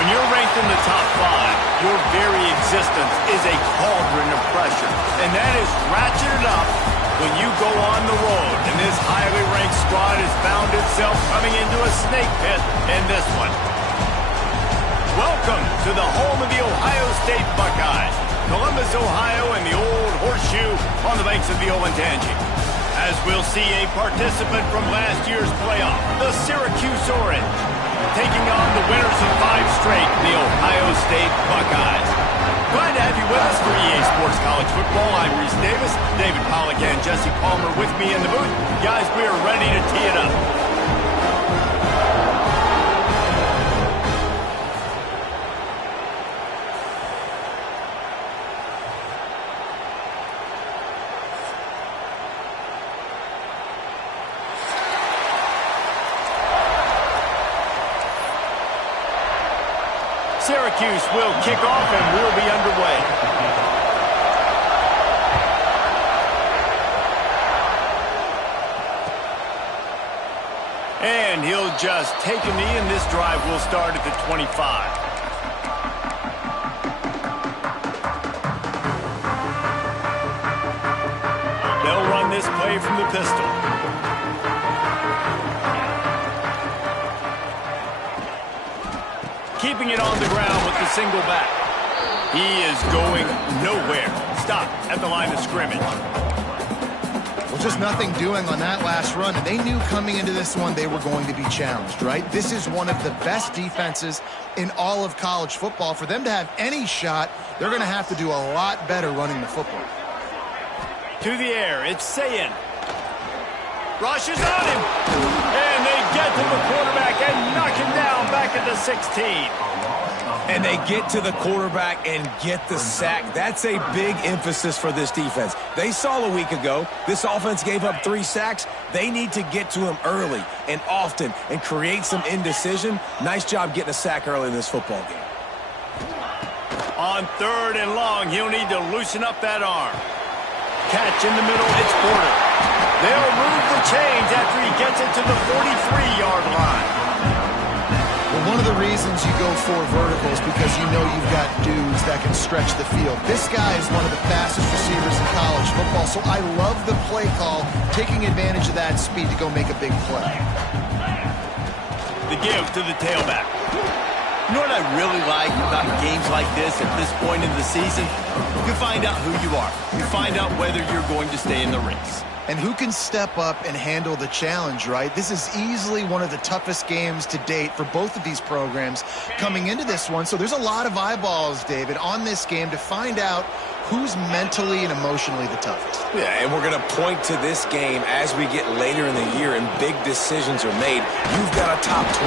When you're ranked in the top 5, your very existence is a cauldron of pressure. And that is ratcheted up when you go on the road. And this highly ranked squad has found itself coming into a snake pit in this one. Welcome to the home of the Ohio State Buckeyes, Columbus, Ohio, and the old horseshoe on the banks of the Olentangy. As we'll see a participant from last year's playoff, the Syracuse Orange, taking on the winners of 5 straight, the Ohio State Buckeyes. Glad to have you with us for EA Sports College Football. I'm Reese Davis, David Pollack, and Jesse Palmer with me in the booth. Guys, we are ready to tee it up. Syracuse will kick off and we'll be underway. And he'll just take a knee, and this drive will start at the 25. They'll run this play from the pistol. Keeping it on the ground with the single back. He is going nowhere. Stop at the line of scrimmage. Well, just nothing doing on that last run. And they knew coming into this one they were going to be challenged, right? This is one of the best defenses in all of college football. For them to have any shot, they're going to have to do a lot better running the football. To the air, it's Sayin. Rushes on him. And they get to the quarterback and knock him down back at the 16. And they get to the quarterback and get the sack. That's a big emphasis for this defense. They saw a week ago, this offense gave up 3 sacks. They need to get to him early and often and create some indecision. Nice job getting a sack early in this football game. On 3rd and long, he'll need to loosen up that arm. Catch in the middle, it's Porter. They'll move the chains after he gets it to the 43-yard line. Well, one of the reasons you go for vertical is because you know you've got dudes that can stretch the field. This guy is one of the fastest receivers in college football, so I love the play call, taking advantage of that speed to go make a big play. The give to the tailback. You know what I really like about games like this at this point in the season? You find out who you are. You find out whether you're going to stay in the race. And who can step up and handle the challenge, right? This is easily one of the toughest games to date for both of these programs coming into this one. So there's a lot of eyeballs, David, on this game to find out who's mentally and emotionally the toughest. Yeah, and we're going to point to this game as we get later in the year and big decisions are made. You've got a top 25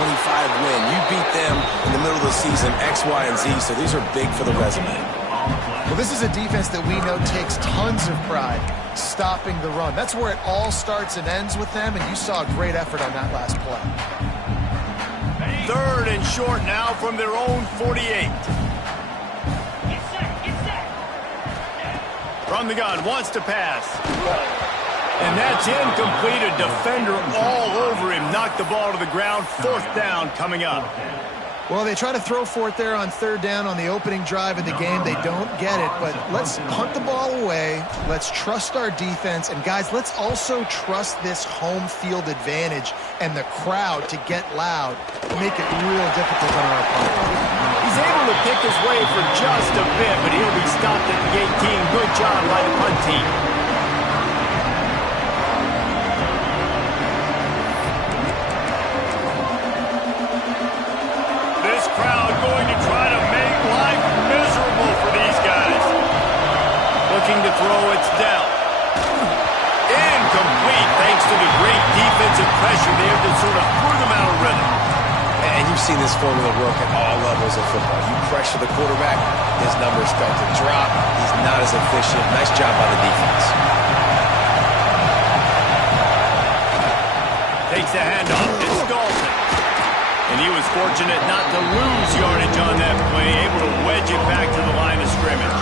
win. You beat them in the middle of the season, X, Y, and Z, so these are big for the resume. Well, this is a defense that we know takes tons of pride stopping the run. That's where it all starts and ends with them, and you saw a great effort on that last play. 3rd and short now from their own 48. From the gun, wants to pass. And that's incomplete. A defender all over him. Knocked the ball to the ground. 4th down coming up. Well, they try to throw for it there on 3rd down on the opening drive of the game. They don't get it, but let's punt the ball away. Let's trust our defense. And, guys, let's also trust this home field advantage and the crowd to get loud to make it real difficult on our opponent. He's able to pick his way for just a bit, but he'll be stopped at the 18. Good job by the punt team. Crowd going to try to make life miserable for these guys. Looking to throw, it's down. Incomplete thanks to the great defensive pressure there that sort of threw them out of rhythm. And you've seen this formula work at all levels of football. You pressure the quarterback, his numbers start to drop. He's not as efficient. Nice job by the defense. Takes the handoff. It's Dalton. And he was fortunate not to lose yardage on that play, able to wedge it back to the line of scrimmage.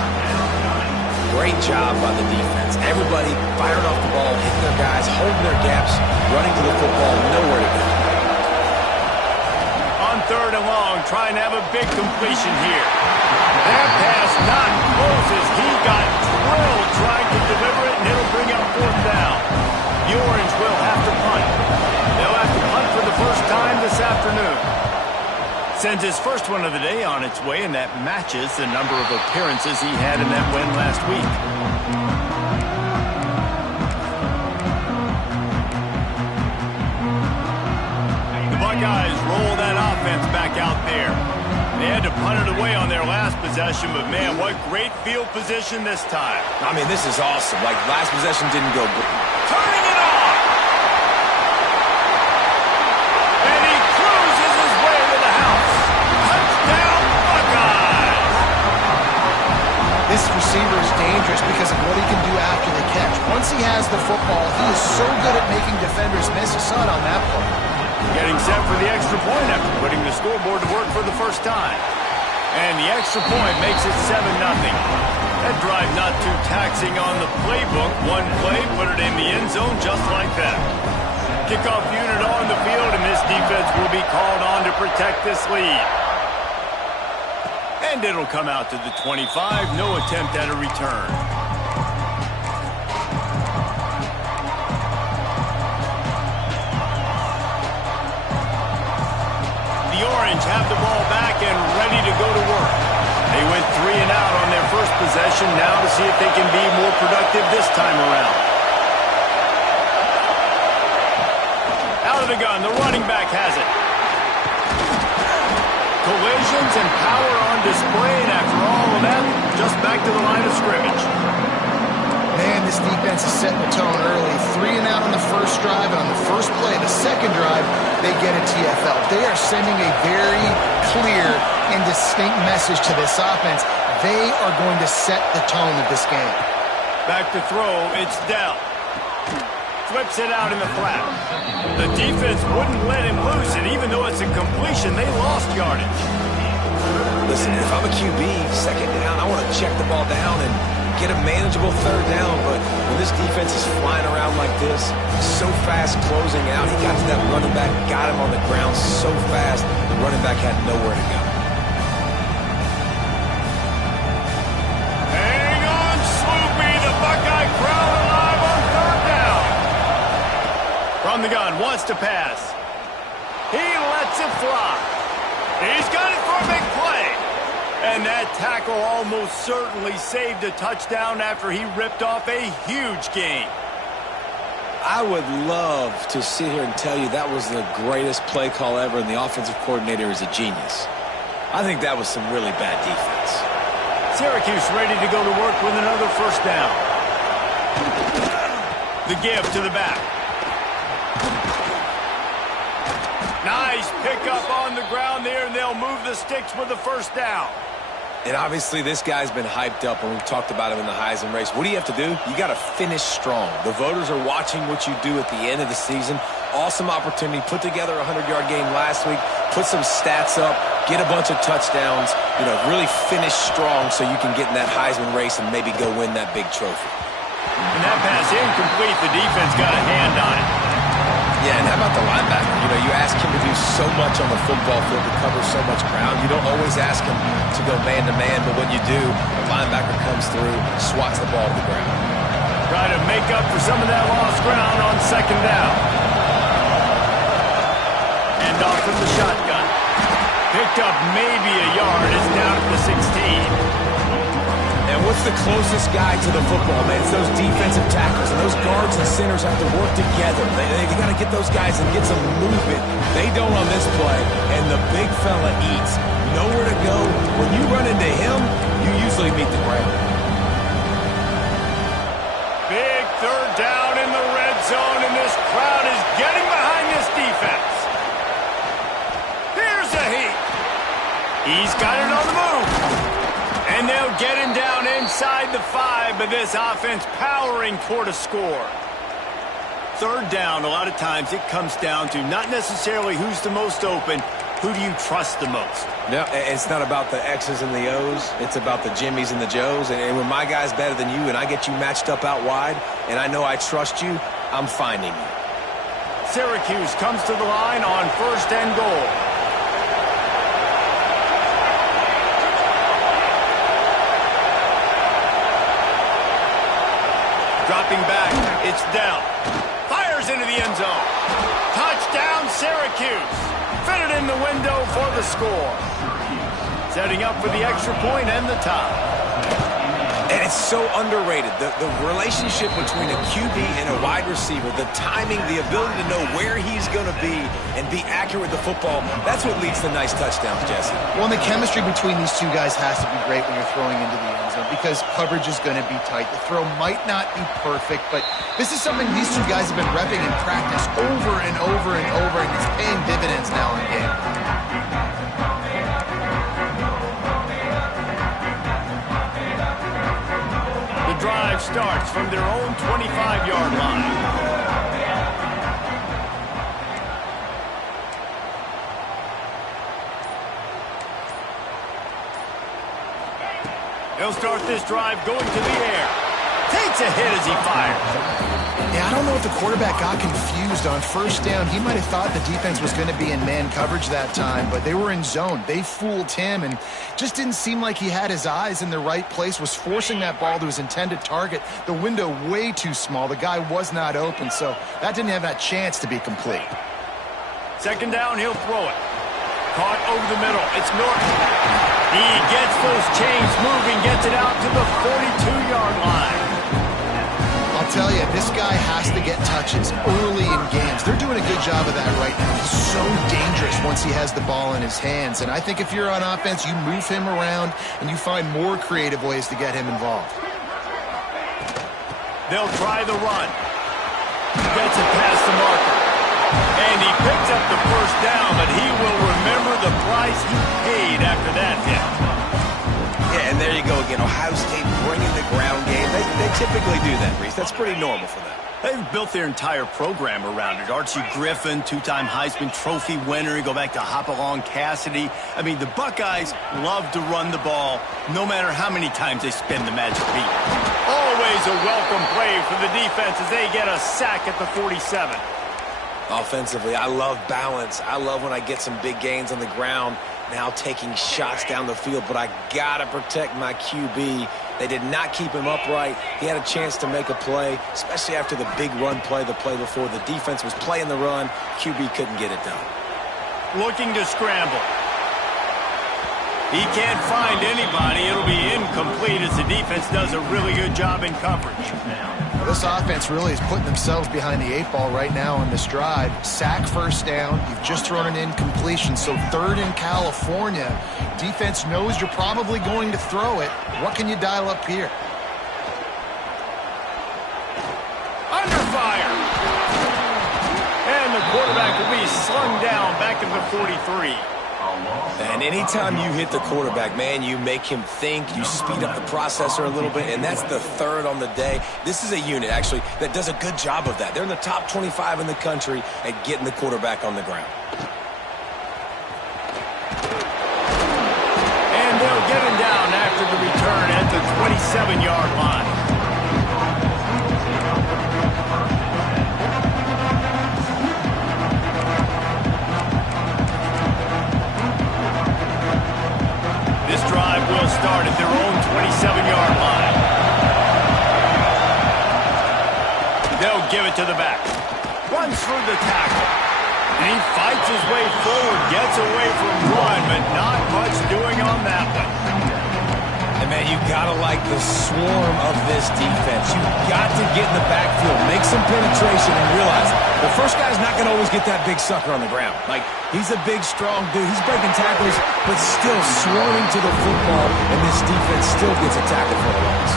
Great job by the defense. Everybody firing off the ball, hitting their guys, holding their gaps, running to the football, nowhere to go. On 3rd and long, trying to have a big completion here. That pass not close as he got drilled trying to deliver it, and it'll bring up 4th down. The Orange will have to punt. They'll have to punt for the first time this afternoon. Sends his first one of the day on its way, and that matches the number of appearances he had in that win last week. The Buckeyes roll that offense back out there. They had to punt it away on their last possession, but man, what great field position this time. I mean, this is awesome. Like, last possession didn't go good. Turning it on! And he cruises his way to the house. Touchdown, Buckeyes! This receiver is dangerous because of what he can do after the catch. Once he has the football, he is so good at making defenders miss. You saw it on that play. Getting set for the extra point after putting the scoreboard to work for the first time. And the extra point makes it 7-0. That drive not too taxing on the playbook. One play, put it in the end zone just like that. Kickoff unit on the field, and this defense will be called on to protect this lead. And it'll come out to the 25. No attempt at a return. The Orange have the ball back and ready to go to work. They went 3 and out on their first possession, now to see if they can be more productive this time around. Out of the gun, the running back has it. Collisions and power on display, and after all of that, just back to the line of scrimmage. Man, this defense is setting the tone early. 3 and out on the first drive, and on the first play, the second drive, they get a TFL. They are sending a very clear and distinct message to this offense. They are going to set the tone of this game. Back to throw, it's Dell. Flips it out in the flat. The defense wouldn't let him loose, and even though it's a completion, they lost yardage. Listen, if I'm a QB, 2nd down, I want to check the ball down and get a manageable 3rd down, but when this defense is flying around like this, so fast closing out, he got to that running back, got him on the ground so fast, the running back had nowhere to go. Hang on, Sloopy, the Buckeye crowd alive on 3rd down. From the gun, wants to pass. He lets it fly. He's got it for a big play. And that tackle almost certainly saved a touchdown after he ripped off a huge gain. I would love to sit here and tell you that was the greatest play call ever, and the offensive coordinator is a genius. I think that was some really bad defense. Syracuse ready to go to work with another 1st down. The give to the back. Nice pickup on the ground there, and they'll move the sticks with the 1st down. And obviously this guy's been hyped up, and we've talked about him in the Heisman race. What do you have to do? You got to finish strong. The voters are watching what you do at the end of the season. Awesome opportunity. Put together a 100-yard game last week. Put some stats up. Get a bunch of touchdowns. You know, really finish strong so you can get in that Heisman race and maybe go win that big trophy. And that pass incomplete. The defense got a hand on it. Yeah, and how about the linebacker? You know, you ask him to do so much on the football field, to cover so much ground. You don't always ask him to go man-to-man, but when you do, the linebacker comes through, swats the ball to the ground. Try to make up for some of that lost ground on 2nd down. And off from the shotgun. Picked up maybe a yard. It's down at the 16. And what's the closest guy to the football, man? It's those defensive tackles, and those guards and centers have to work together. They got to get those guys and get some movement. They don't on this play, and the big fella eats. Nowhere to go. When you run into him, you usually meet the ground. Big 3rd down in the red zone, and this crowd is getting behind this defense. Here's a heat. He's got it on the move. And they'll get him down inside the 5, but this offense powering toward a score. 3rd down, a lot of times it comes down to not necessarily who's the most open, who do you trust the most? No, it's not about the X's and the O's. It's about the Jimmys and the Joes. And when my guy's better than you and I get you matched up out wide and I know I trust you, I'm finding you. Syracuse comes to the line on 1st and goal. stepping back. It's Dell. Fires into the end zone. Touchdown, Syracuse. Fitted in the window for the score. Setting up for the extra point and the tie. And it's so underrated. The relationship between a QB and a wide receiver, the timing, the ability to know where he's going to be and be accurate with the football, that's what leads to nice touchdowns, Jesse. Well, and the chemistry between these two guys has to be great when you're throwing into the end zone because coverage is going to be tight. The throw might not be perfect, but this is something these two guys have been repping in practice over and over and over, and it's paying dividends now in game. Drive starts from their own 25-yard line. He'll start this drive going to the air. Takes a hit as he fires. Yeah, I don't know if the quarterback got confused on first down. He might have thought the defense was going to be in man coverage that time, but they were in zone. They fooled him and just didn't seem like he had his eyes in the right place, was forcing that ball to his intended target. The window way too small. The guy was not open, so that didn't have that chance to be complete. Second down, he'll throw it. Caught over the middle. It's Norton. He gets those chains moving, gets it out to the 42-yard line. I'll tell you, this guy has to get touches early in games. They're doing a good job of that right now. He's so dangerous once he has the ball in his hands. And I think if you're on offense, you move him around and you find more creative ways to get him involved. They'll try the run. Gets it past the marker. And he picks up the first down, but he will remember the price he paid after that hit. Yeah, and there you go again. Ohio State bringing the ground game. They typically do that, Reese. That's pretty normal for them. They've built their entire program around it. Archie Griffin, two-time Heisman Trophy winner. You go back to Hopalong Cassidy. I mean, the Buckeyes love to run the ball, no matter how many times they spin the magic beat. Always a welcome play for the defense as they get a sack at the 47. Offensively, I love balance. I love when I get some big gains on the ground, now taking shots down the field, but I gotta protect my QB. They did not keep him upright. He had a chance to make a play, especially after the big run play, the play before. The defense was playing the run. QB couldn't get it done. Looking to scramble. He can't find anybody. It'll be incomplete as the defense does a really good job in coverage. Well, this offense really is putting themselves behind the 8 ball right now on this drive. Sack first down. You've just thrown an incompletion, so third in California. Defense knows you're probably going to throw it. What can you dial up here? Under fire. And the quarterback will be slung down back at the 43. And anytime you hit the quarterback, man, you make him think, you speed up the processor a little bit, and that's the third on the day. This is a unit, actually, that does a good job of that. They're in the top 25 in the country at getting the quarterback on the ground. And they'll get him down after the return at the 27-yard line. This drive will start at their own 27-yard line. They'll give it to the back. Runs through the tackle. And he fights his way forward, gets away from one, but not much doing on that one. And, man, you got to like the swarm of this defense. You got to get in the backfield, make some penetration, and realize the first guy's not going to always get that big sucker on the ground. Like, he's a big, strong dude. He's breaking tackles, but still swarming to the football, and this defense still gets a tackle for a loss.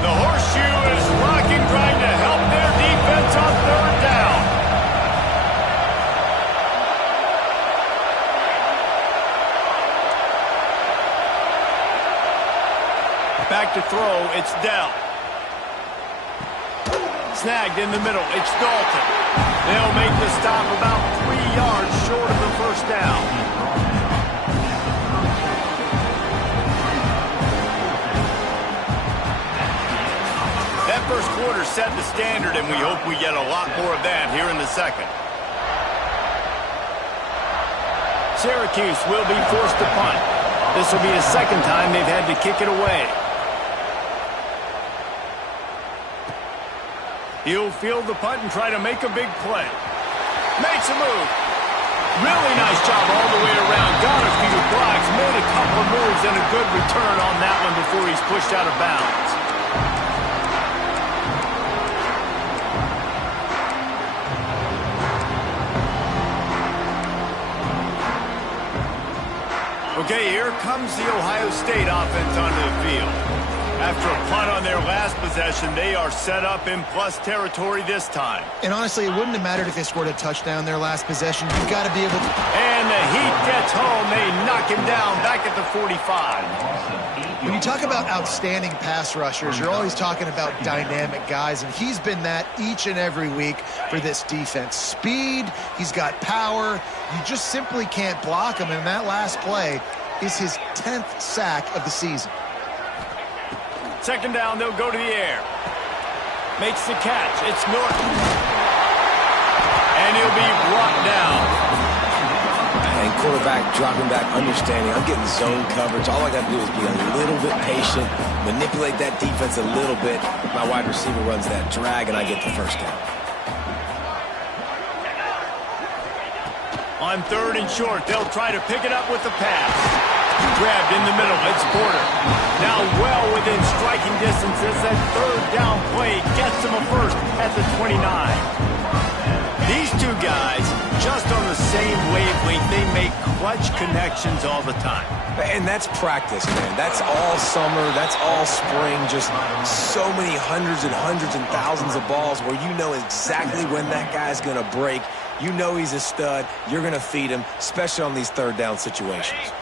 The horseshoe is rocking, trying to help their defense on third down. Back to throw, it's Dell. Snagged in the middle, it's Dalton. They'll make the stop about 3 yards short of the first down. That first quarter set the standard, and we hope we get a lot more of that here in the second. Syracuse will be forced to punt. This will be the second time they've had to kick it away. He'll field the punt and try to make a big play. Makes a move. Really nice job all the way around. Got a few blocks, made a couple of moves, and a good return on that one before he's pushed out of bounds. Okay, here comes the Ohio State offense onto the field. After a punt on their last possession, they are set up in plus territory this time. And honestly, it wouldn't have mattered if they scored a touchdown their last possession. You've got to be able to... And the Heat gets home. They knock him down back at the 45. When you talk about outstanding pass rushers, you're always talking about dynamic guys, and he's been that each and every week for this defense. Speed, he's got power. You just simply can't block him, and that last play is his 10th sack of the season. Second down, they'll go to the air. Makes the catch. It's Norton. And he'll be brought down. And quarterback dropping back, understanding. I'm getting zone coverage. All I got to do is be a little bit patient, manipulate that defense a little bit. My wide receiver runs that drag, and I get the first down. On third and short, they'll try to pick it up with the pass. Grabbed in the middle, it's Porter. Now well within striking distance as that third down play gets him a first at the 29. These two guys, just on the same wavelength, they make clutch connections all the time. And that's practice, man. That's all summer. That's all spring. Just so many hundreds and thousands of balls where you know exactly when that guy's going to break. You know he's a stud. You're going to feed him, especially on these third down situations.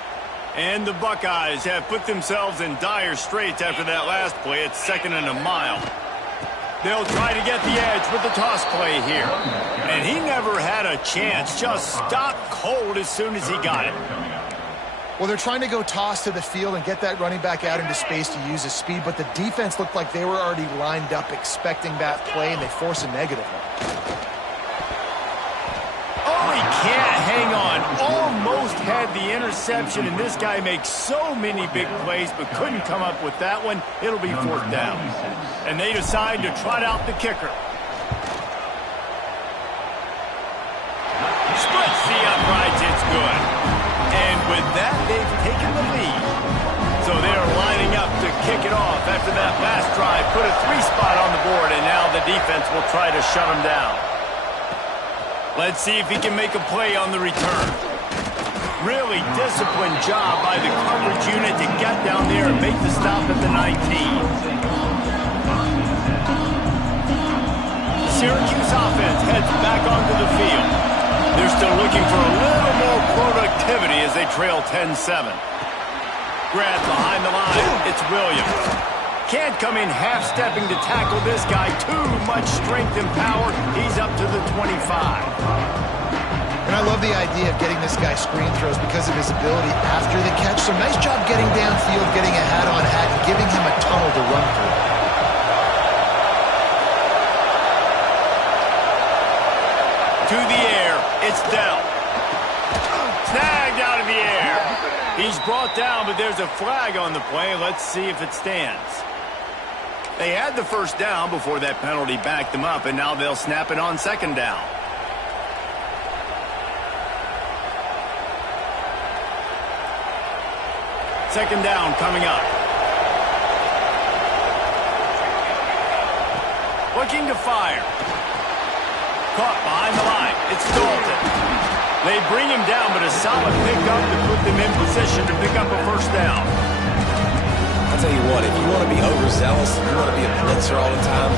And the Buckeyes have put themselves in dire straits after that last play. It's 2nd and a mile. They'll try to get the edge with the toss play here. And he never had a chance. Just stopped cold as soon as he got it. Well, they're trying to go toss to the field and get that running back out into space to use his speed, but the defense looked like they were already lined up expecting that play, and they force a negative one. Oh, he can't hang on. Almost had the interception, and this guy makes so many big plays but couldn't come up with that one. It'll be 4th down. And they decide to trot out the kicker. Splits the uprights. It's good. And with that, they've taken the lead. So they're lining up to kick it off after that last drive. Put a 3-spot on the board, and now the defense will try to shut them down. Let's see if he can make a play on the return. Really disciplined job by the coverage unit to get down there and make the stop at the 19. The Syracuse offense heads back onto the field. They're still looking for a little more productivity as they trail 10-7. Grab behind the line. It's Williams. Can't come in half-stepping to tackle this guy. Too much strength and power. He's up to the 25. And I love the idea of getting this guy screen throws because of his ability after the catch. So nice job getting downfield, getting a hat-on-hat, and giving him a tunnel to run through. To the air, it's Dell. Snagged out of the air. He's brought down, but there's a flag on the play. Let's see if it stands. They had the first down before that penalty backed them up, and now they'll snap it on 2nd down. Second down coming up. Looking to fire. Caught behind the line. It's Dalton. They bring him down, but a solid pickup to put them in position to pick up a first down. I'll tell you what, if you want to be overzealous, if you want to be a blitzer all the time,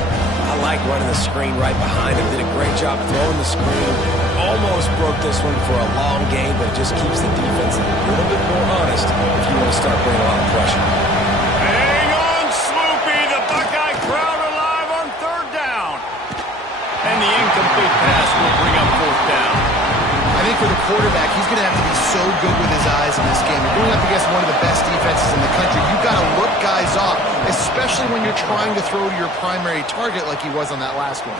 I like running the screen right behind him. Did a great job throwing the screen. Almost broke this one for a long game, but it just keeps the defense a little bit more honest if you want to start bringing a lot of pressure. Hang on, Sloopy. The Buckeye crowd alive on 3rd down. And the incomplete pass will bring up 4th down. I think for the quarterback, he's going to have to be so good with his eyes in this game. You're going up against one of the best defenses in the country. You've got to look guys off, especially when you're trying to throw to your primary target like he was on that last one.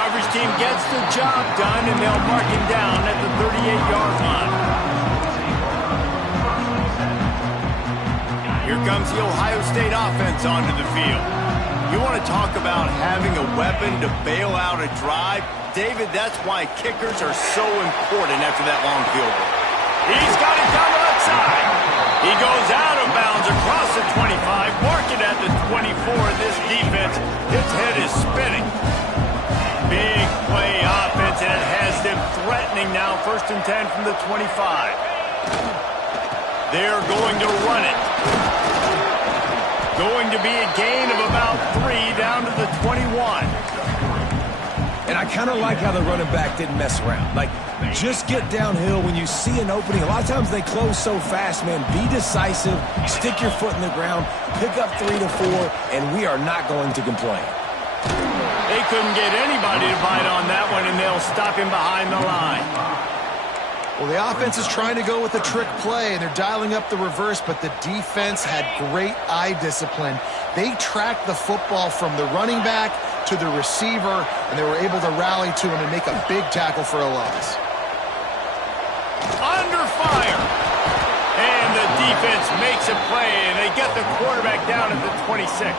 coverage team gets the job done, and they'll mark him down at the 38-yard line. Here comes the Ohio State offense onto the field. You want to talk about having a weapon to bail out a drive? David, that's why kickers are so important after that long field goal. He's got it down the left side. He goes out of bounds across the 25, mark it at the 24, and this defense, his head is spinning. Big play offense, and it has them threatening now, 1st and 10 from the 25. They're going to run it. Going to be a gain of about 3 down to the 21. And I kind of like how the running back didn't mess around. Like, just get downhill when you see an opening. A lot of times they close so fast, man. Be decisive, stick your foot in the ground, pick up 3 to 4, and we are not going to complain. They couldn't get anybody to bite on that one, and they'll stop him behind the line. Well, the offense is trying to go with a trick play, and they're dialing up the reverse, but the defense had great eye discipline. They tracked the football from the running back to the receiver, and they were able to rally to him and make a big tackle for a loss. Under fire. And the defense makes a play, and they get the quarterback down at the 26.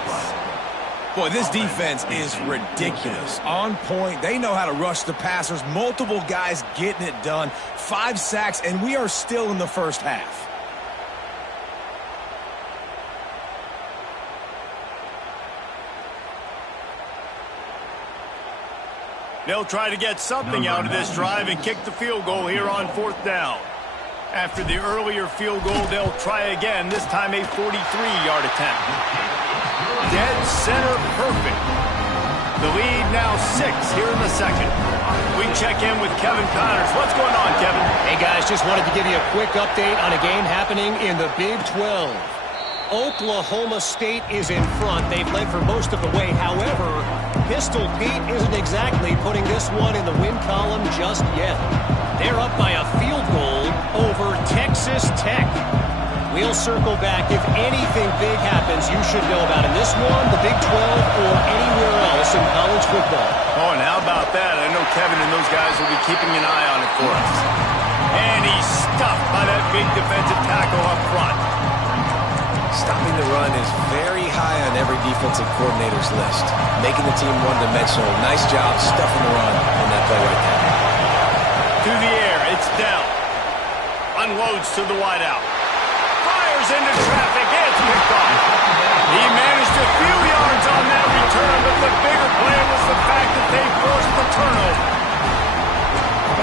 Boy, this defense is ridiculous. On point. They know how to rush the passers. Multiple guys getting it done. 5 sacks, and we are still in the first half. They'll try to get something out of this drive and kick the field goal here on 4th down. After the earlier field goal, they'll try again, this time a 43-yard attempt. Dead center perfect. The lead now 6 here in the second. We check in with Kevin Connors. What's going on, Kevin? Hey, guys, just wanted to give you a quick update on a game happening in the Big 12. Oklahoma State is in front. They've led for most of the way. However, Pistol Pete isn't exactly putting this one in the win column just yet. They're up by a field goal over Texas Tech. We'll circle back. If anything big happens, you should know about in this one, the Big 12, or anywhere else in college football. Oh, and how about that? I know Kevin and those guys will be keeping an eye on it for us. And he's stuffed by that big defensive tackle up front. Stopping the run is very high on every defensive coordinator's list. Making the team one-dimensional. Nice job stuffing the run on that play right there. To the air, it's down. Unloads to the wideout. Fires into traffic, it's picked off. He managed a few yards on that return, but the bigger play was the fact that they forced the turnover.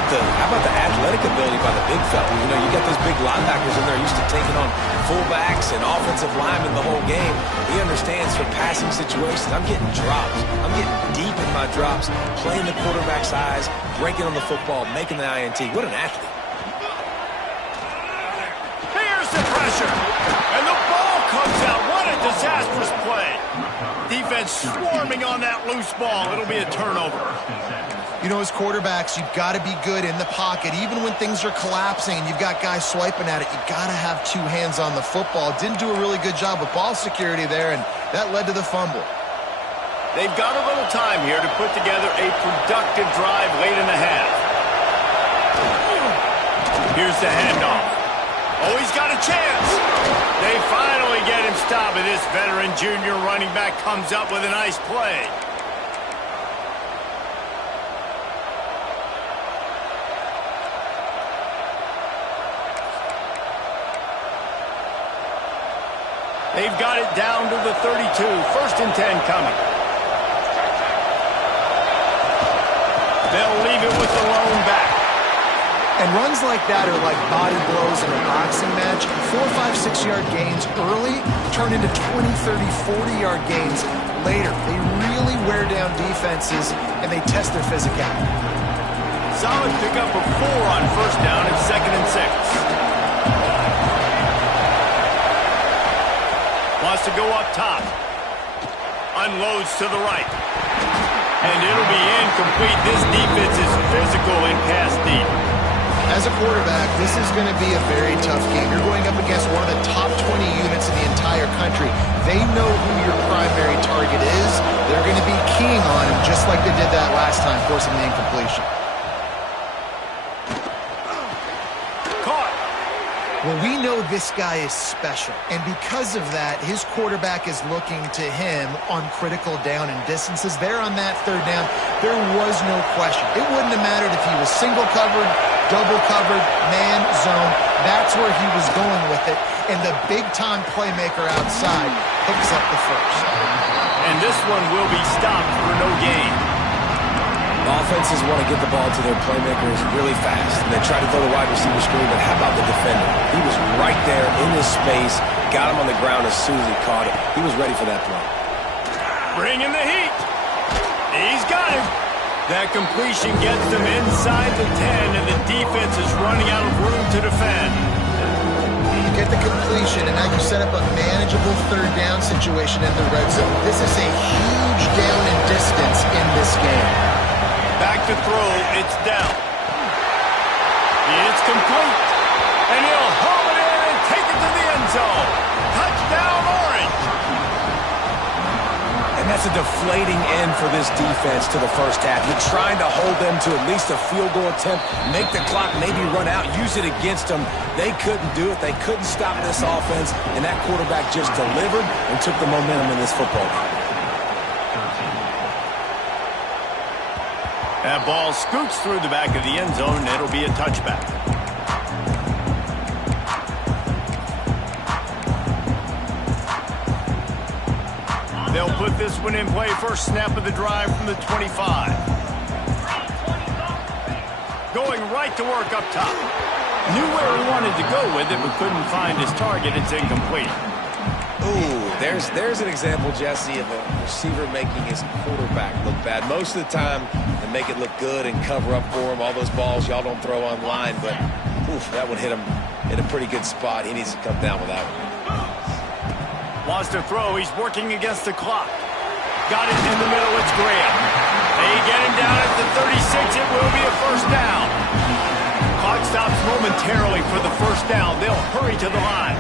How about the athletic ability by the big fella? You know, you got those big linebackers in there used to taking on fullbacks and offensive linemen the whole game. He understands for passing situations. I'm getting drops. I'm getting deep in my drops, playing the quarterback's eyes, breaking on the football, making the INT. What an athlete. Here's the pressure. And the ball comes out. What a disastrous play. Defense swarming on that loose ball. It'll be a turnover. You know, as quarterbacks, you've got to be good in the pocket. Even when things are collapsing and you've got guys swiping at it, you've got to have 2 hands on the football. Didn't do a really good job with ball security there, and that led to the fumble. They've got a little time here to put together a productive drive late in the half. Here's the handoff. Oh, he's got a chance. They finally get him stopped, and this veteran junior running back comes up with a nice play. They've got it down to the 32. 1st and 10 coming. They'll leave it with the lone back. And runs like that are like body blows in a boxing match. 4, 5, 6-yard gains early turn into 20, 30, 40-yard gains later. They really wear down defenses, and they test their physicality. Solid pickup of 4 on 1st down and 2nd and 6. Wants to go up top. Unloads to the right. And it'll be incomplete. This defense is physical in pass deep. as a quarterback, this is going to be a very tough game. You're going up against one of the top 20 units in the entire country. They know who your primary target is. They're going to be keying on him just like they did that last time, forcing the incompletion. Well, we know this guy is special, and because of that, his quarterback is looking to him on critical down and distances. There on that third down, there was no question. It wouldn't have mattered if he was single covered, double covered, man, zone. That's where he was going with it, and the big-time playmaker outside picks up the first. And this one will be stopped for no gain. Offenses want to get the ball to their playmakers really fast, and they try to throw the wide receiver screen, but how about the defender? He was right there in his space, got him on the ground as soon as he caught it. He was ready for that play. Bringing the heat. He's got him. That completion gets them inside the 10, and the defense is running out of room to defend. You get the completion, and now you set up a manageable third down situation in the red zone. This is a huge down in distance in this game. Back to throw, it's down. It's complete. And he'll haul it in and take it to the end zone. Touchdown, Orange. And that's a deflating end for this defense to the first half. You're trying to hold them to at least a field goal attempt, make the clock maybe run out, use it against them. They couldn't do it. They couldn't stop this offense, and that quarterback just delivered and took the momentum in this football game. That ball scoots through the back of the end zone, and it'll be a touchback. They'll put this one in play. First snap of the drive from the 25. Going right to work up top. Knew where he wanted to go with it, but couldn't find his target. It's incomplete. Ooh, there's an example, Jesse, of a receiver making his quarterback look bad. Most of the time, they make it look good and cover up for him. All those balls y'all don't throw online, but oof, that would hit him in a pretty good spot. He needs to come down with that one. Wants to throw. He's working against the clock. Got it in the middle. It's Graham. They get him down at the 36. It will be a first down. Clock stops momentarily for the first down. They'll hurry to the line.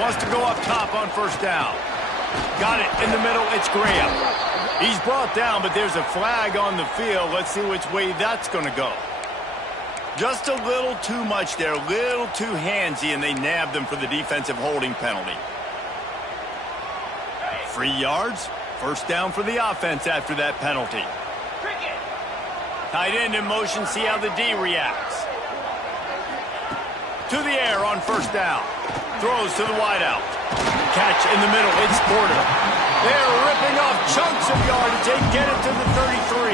Wants to go up top on first down. Got it in the middle. It's Graham. He's brought down, but there's a flag on the field. Let's see which way that's going to go. Just a little too much there, a little too handsy, and they nabbed them for the defensive holding penalty. 3 yards. First down for the offense after that penalty. Tight end in motion. See how the D reacts. To the air on first down. Throws to the wideout. Catch in the middle. It's Porter. They're ripping off chunks of yardage. They get it to the 33.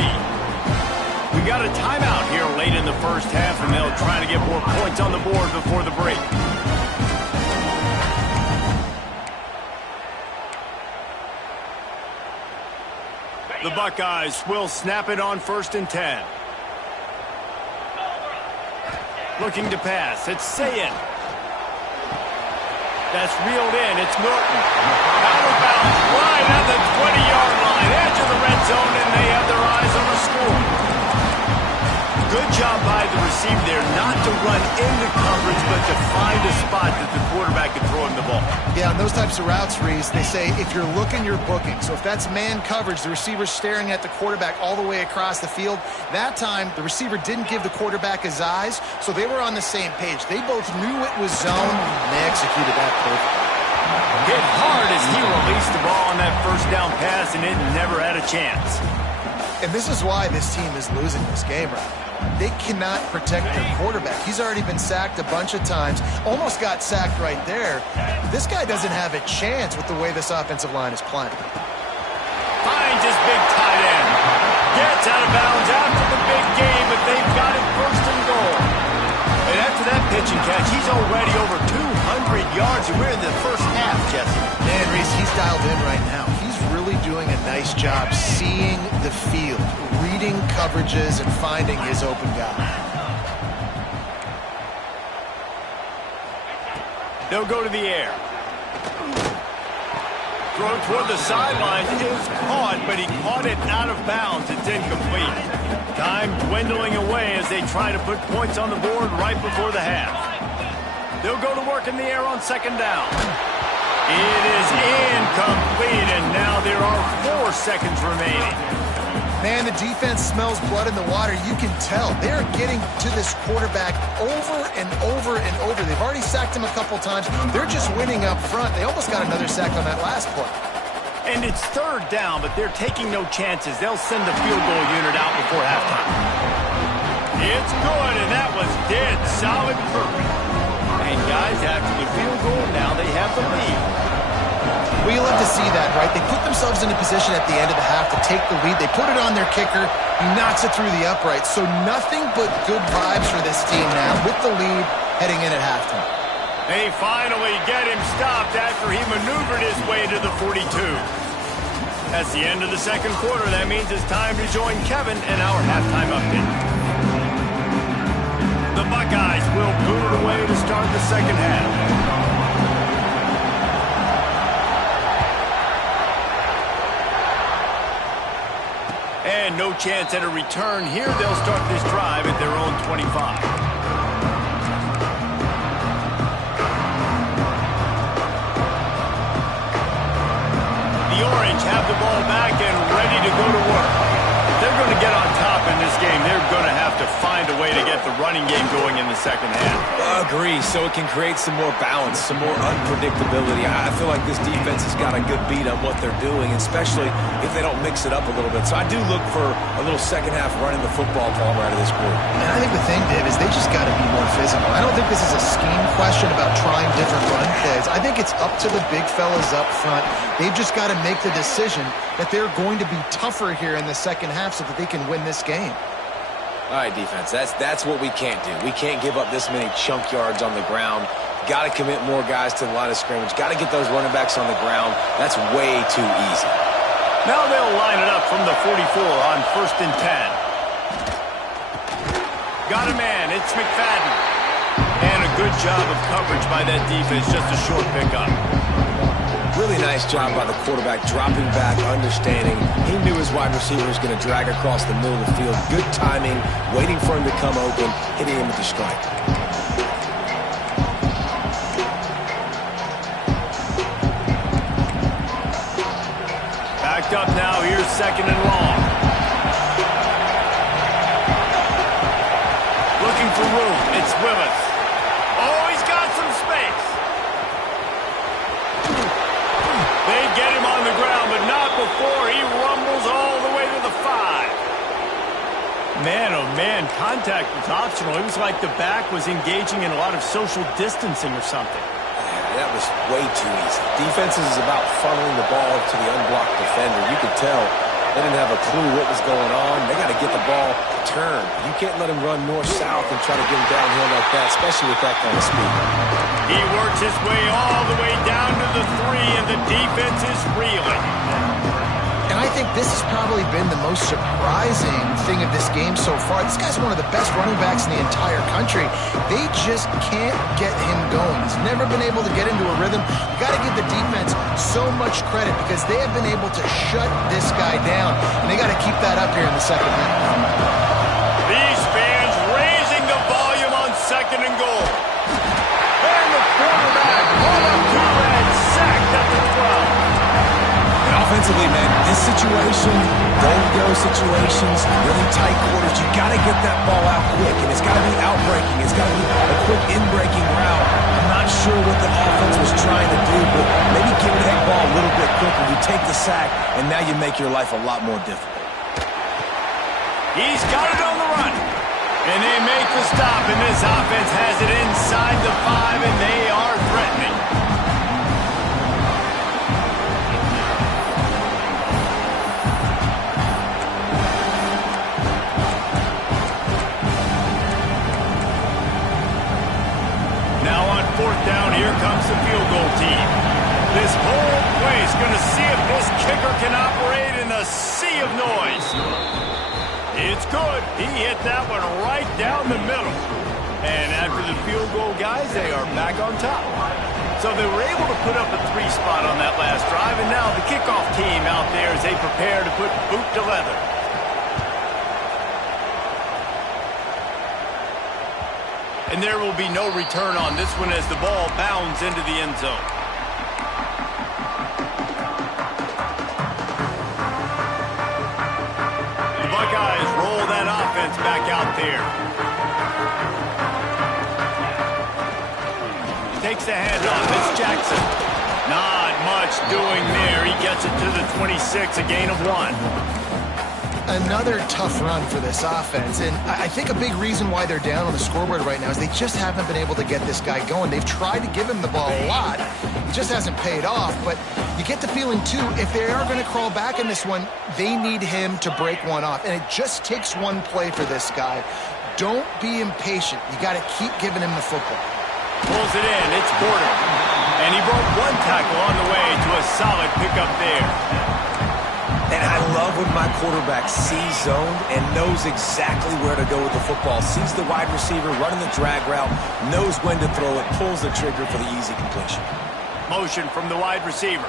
We got a timeout here late in the first half, and they'll try to get more points on the board before the break. The Buckeyes will snap it on 1st and 10. Looking to pass. It's Sayin. That's reeled in. It's Norton. Out of bounds. Right at the 20-yard line. Edge of the red zone, and they have their eyes on the score. Good job by the receiver there not to run into coverage, but to find a spot that the quarterback can throw him the ball. Yeah, on those types of routes, Reese, they say if you're looking, you're booking. So if that's man coverage, the receiver's staring at the quarterback all the way across the field. That time, the receiver didn't give the quarterback his eyes, so they were on the same page. They both knew it was zone, and they executed that perfectly. Hit hard as he released the ball on that first down pass, and it never had a chance. And this is why this team is losing this game right now. They cannot protect their quarterback. He's already been sacked a bunch of times. Almost got sacked right there. This guy doesn't have a chance with the way this offensive line is playing. Finds his big tight end. Gets out of bounds after the big game, but they've got him first and goal. And after that pitch and catch, he's already over 200 yards, and we're in the first half, Jesse. Man, Reese, he's dialed in right now. He's really doing a nice job seeing the field, reading coverages, and finding his open guy. They'll go to the air. throw toward the sidelines is caught, but he caught it out of bounds. It's incomplete. Time dwindling away as they try to put points on the board right before the half. They'll go to work in the air on second down. It is incomplete, and now there are 4 seconds remaining. Man, the defense smells blood in the water. You can tell. They're getting to this quarterback over and over and over. They've already sacked him a couple times. They're just winning up front. They almost got another sack on that last play. And it's third down, but they're taking no chances. They'll send the field goal unit out before halftime. It's good, and that was dead solid perfect. And guys, after the field goal, now they have the lead. We love to see that, right? They put themselves in a position at the end of the half to take the lead. They put it on their kicker. He knocks it through the uprights. So nothing but good vibes for this team now with the lead heading in at halftime. They finally get him stopped after he maneuvered his way to the 42. That's the end of the second quarter. That means it's time to join Kevin and our halftime update. The Buckeyes will boot it away to start the second half. And no chance at a return here. They'll start this drive at their own 25. The Orange have the ball back and ready to go to work. If they're going to get on top in this game, they're going to have to find a way to get the running game going in the second half. Agree, so it can create some more balance, some more unpredictability. I feel like this defense has got a good beat on what they're doing, especially if they don't mix it up a little bit. So I do look for a little second half running the football ball out of this group. And I think the thing, Dave, is they just got to be more physical. I don't think this is a scheme question about trying different run plays. I think it's up to the big fellas up front. They've just got to make the decision that they're going to be tougher here in the second half so that they can win this game. All right, defense, that's what we can't do. We can't give up this many chunk yards on the ground. Got to commit more guys to the line of scrimmage. Got to get those running backs on the ground. That's way too easy. Now they'll line it up from the 44 on 1st and 10. Got a man. It's McFadden. And a good job of coverage by that defense. Just a short pickup. Really nice job by the quarterback, dropping back, understanding. He knew his wide receiver was going to drag across the middle of the field. Good timing, waiting for him to come open, hitting him with the strike. Backed up now. Here's second and long. Looking for room. It's Willis. Oh, he's got some space. They get him on the ground, but not before he rumbles all the way to the 5. Man, oh man, contact was optional. It was like the back was engaging in a lot of social distancing or something. Yeah, that was way too easy. Defenses is about funneling the ball to the unblocked defender. You could tell they didn't have a clue what was going on. They got to get the ball turned. You can't let him run north-south and try to get him downhill like that, especially with that kind of speed. He works his way all the way down to the 3, and the defense is reeling. And I think this has probably been the most surprising thing of this game so far. This guy's one of the best running backs in the entire country. They just can't get him going. He's never been able to get into a rhythm. You got to give the defense so much credit because they have been able to shut this guy down, and they got to keep that up here in the second half. These fans raising the volume on second and goal. And the quarterback brought up to and sacked at the 12. Offensively, man, this situation, go situations, really tight quarters, you got to get that ball out quick, and it's got to be out-breaking. It's got to be a quick in-breaking route. I'm not sure what the offense was trying to do, but maybe give that ball a little bit quicker. You take the sack, and now you make your life a lot more difficult. He's got it on the run. And they make the stop, and this offense has it inside the 5, and they are threatening. Now on 4th down, here comes the field goal team. This whole place going to see if this kicker can operate in a sea of noise. It's good. He hit that one right down the middle. And after the field goal, guys, they are back on top. So they were able to put up a 3 spot on that last drive, and now the kickoff team out there as they prepare to put boot to leather. And there will be no return on this one as the ball bounds into the end zone. The Buckeyes roll that offense back out there. Takes the handoff. It's Jackson. Not much doing there. He gets it to the 26, a gain of 1. Another tough run for this offense, and I think a big reason why they're down on the scoreboard right now is they just haven't been able to get this guy going. They've tried to give him the ball a lot. It just hasn't paid off, but you get the feeling, too, if they are going to crawl back in this one, they need him to break one off, and it just takes one play for this guy. Don't be impatient. You got to keep giving him the football. Pulls it in. It's Porter. And he broke one tackle on the way to a solid pickup there. And I love when my quarterback sees zone and knows exactly where to go with the football. Sees the wide receiver running the drag route, knows when to throw it, pulls the trigger for the easy completion. Motion from the wide receiver.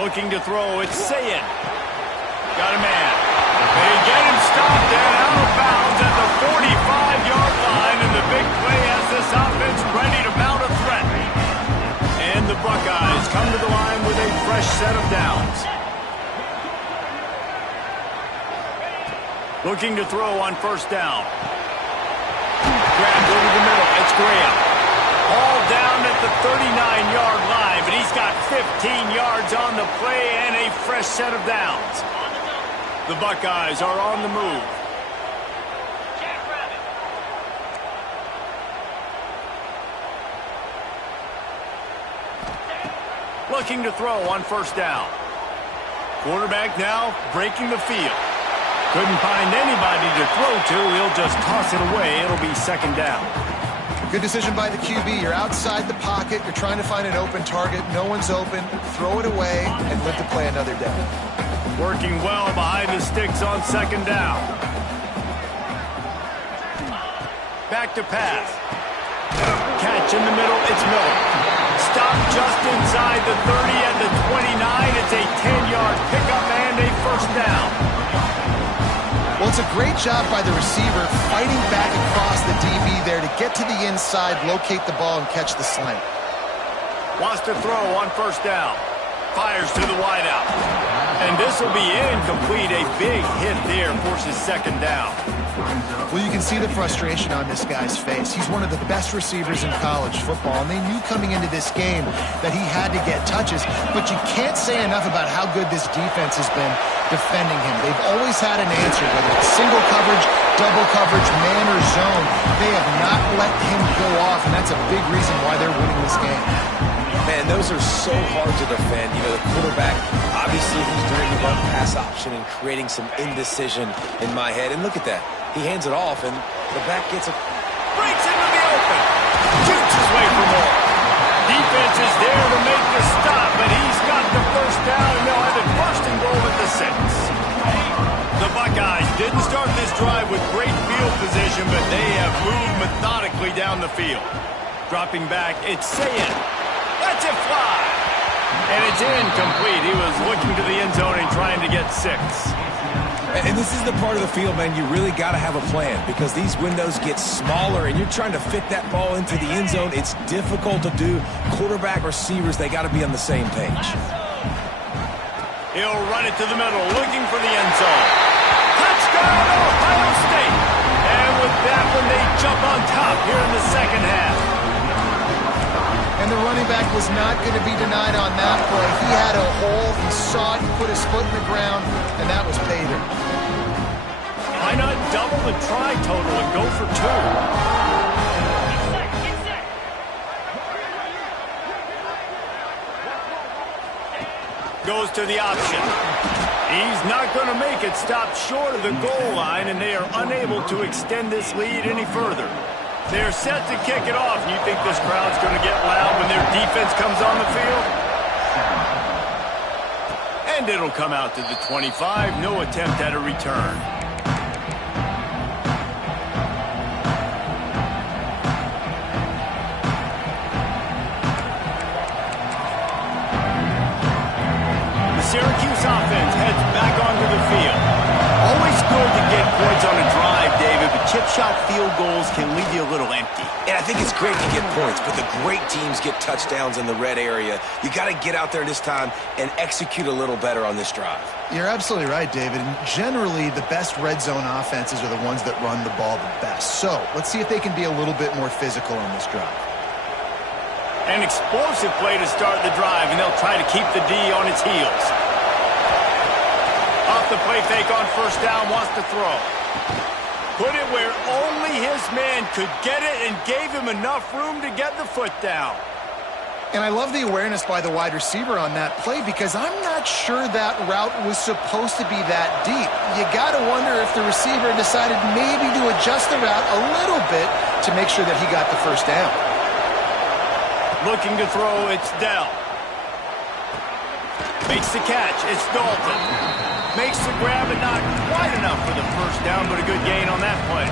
Looking to throw. It's Sayin. Got a man. They get him stopped and out of bounds at the 45-yard line, and the big play has this offense ready to mount a threat. And the Buckeyes come to the line with a fresh set of downs. Looking to throw on first down. Grabbed over the middle. It's Graham. All down at the 39-yard line, but he's got 15 yards on the play and a fresh set of downs. The Buckeyes are on the move. Looking to throw on first down. Quarterback now breaking the field. Couldn't find anybody to throw to. He'll just toss it away. It'll be second down. Good decision by the QB. You're outside the pocket. You're trying to find an open target. No one's open. Throw it away and live to play another day. Working well behind the sticks on second down. Back to pass. Catch in the middle. It's Miller. Stop just inside the 30 at the 29. It's a 10-yard pickup and a first down. Well, it's a great job by the receiver fighting back across the DB there to get to the inside, locate the ball, and catch the slant. Wants to throw on first down. Fires to the wideout. And this will be incomplete. A big hit there forces second down. Well, you can see the frustration on this guy's face. He's one of the best receivers in college football, and they knew coming into this game that he had to get touches, but you can't say enough about how good this defense has been defending him. They've always had an answer, whether it's single coverage, double coverage, man or zone. They have not let him go off, and that's a big reason why they're winning this game. Man, those are so hard to defend. You know, the quarterback, obviously he's doing the run-pass option and creating some indecision in my head. And look at that. He hands it off, and the back gets it. Breaks into the open. Shoots his way for more. Defense is there to make the stop, but he's got the first down, and they'll have it first and goal at the 6. The Buckeyes didn't start this drive with great field position, but they have moved methodically down the field. Dropping back, it's Sayin. Lets it fly. And it's incomplete. He was looking to the end zone and trying to get 6. And this is the part of the field, man, you really got to have a plan because these windows get smaller and you're trying to fit that ball into the end zone. It's difficult to do. Quarterback, receivers, they got to be on the same page. He'll run it to the middle, looking for the end zone. Touchdown, Ohio State. And with that one, they jump on top here in the second half. And the running back was not going to be denied on that play. He had a hole. He saw it. He put his foot in the ground, and that was pay dirt. Why not double the try total and go for 2? Goes to the option. He's not going to make it. Stop short of the goal line, and they are unable to extend this lead any further. They're set to kick it off. You think this crowd's going to get loud when their defense comes on the field? And it'll come out to the 25. No attempt at a return. this offense heads back onto the field. Always good to get points on a drive, David, but chip shot field goals can leave you a little empty. And I think it's great to get points, but the great teams get touchdowns in the red area. You got to get out there this time and execute a little better on this drive. You're absolutely right, David. And generally, the best red zone offenses are the ones that run the ball the best. So let's see if they can be a little bit more physical on this drive. An explosive play to start the drive, and they'll try to keep the D on its heels. Off the play fake on first down, wants to throw. Put it where only his man could get it and gave him enough room to get the foot down. And I love the awareness by the wide receiver on that play because I'm not sure that route was supposed to be that deep. You got to wonder if the receiver decided maybe to adjust the route a little bit to make sure that he got the first down. Looking to throw, it's Dell. Makes the catch, it's Dalton. Makes the grab, but not quite enough for the first down, but a good gain on that play.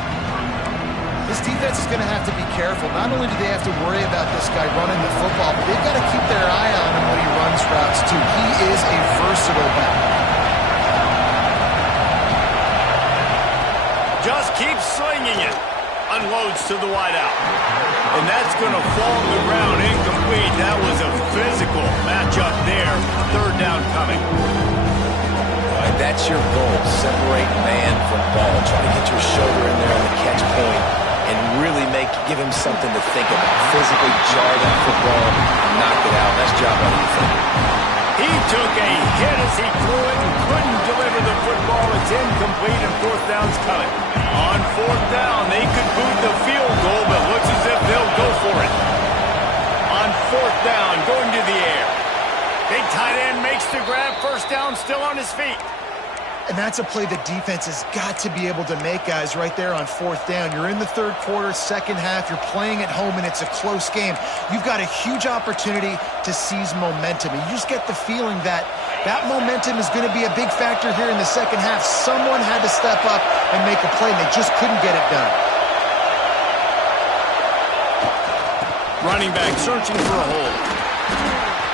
This defense is going to have to be careful. Not only do they have to worry about this guy running the football, but they've got to keep their eye on him when he runs routes, too. He is a versatile back. Just keep slinging it. Unloads to the wideout. And that's going to fall to the ground. Incomplete. That was a physical matchup there. Third down coming. All right, that's your goal. Separate man from ball. Try to get your shoulder in there on the catch point and really give him something to think about. Physically jar that football and knock it out. Nice job by the defender. He took a hit as he threw it and couldn't deliver the football. It's incomplete and fourth down's coming. On fourth down, they could boot the field goal, but looks as if they'll go for it. On fourth down, going to the air. Big tight end makes the grab. First down, still on his feet. And that's a play the defense has got to be able to make, guys, right there on fourth down. You're in the third quarter, second half. You're playing at home, and it's a close game. You've got a huge opportunity to seize momentum. And you just get the feeling that that momentum is going to be a big factor here in the second half. Someone had to step up and make a play, and they just couldn't get it done. Running back searching for a hole.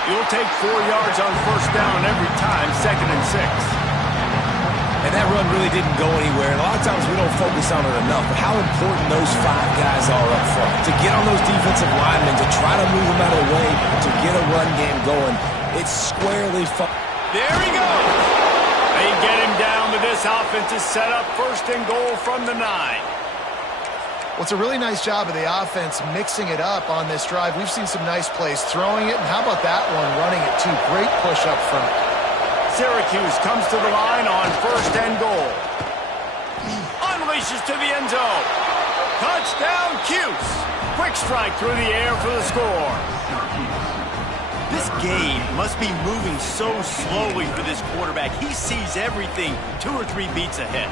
You'll take 4 yards on first down every time, 2nd and 6. And that run really didn't go anywhere. And a lot of times we don't focus on it enough. But how important those 5 guys are up front. To get on those defensive linemen, to try to move them out of the way, to get a run game going. It's squarely fun. There he goes. They get him down, but this offense is set up first and goal from the 9. Well, it's a really nice job of the offense mixing it up on this drive. We've seen some nice plays throwing it. And how about that one running it, too? Great push up front. Syracuse comes to the line on first and goal. Unleashes to the end zone. Touchdown, Cuse. Quick strike through the air for the score. This game must be moving so slowly for this quarterback. He sees everything 2 or 3 beats ahead.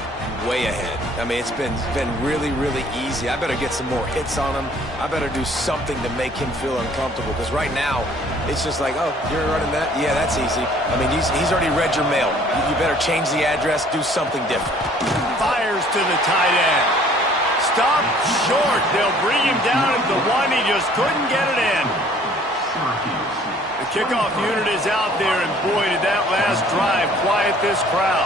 Way ahead. I mean, it's been really, really easy. I better get some more hits on him. I better do something to make him feel uncomfortable. Because right now, it's just like, oh, you're running that? Yeah, that's easy. I mean, he's already read your mail. You better change the address, do something different. Fires to the tight end. Stop short. They'll bring him down at the 1. He just couldn't get it in. The kickoff unit is out there, and boy, did that last drive quiet this crowd.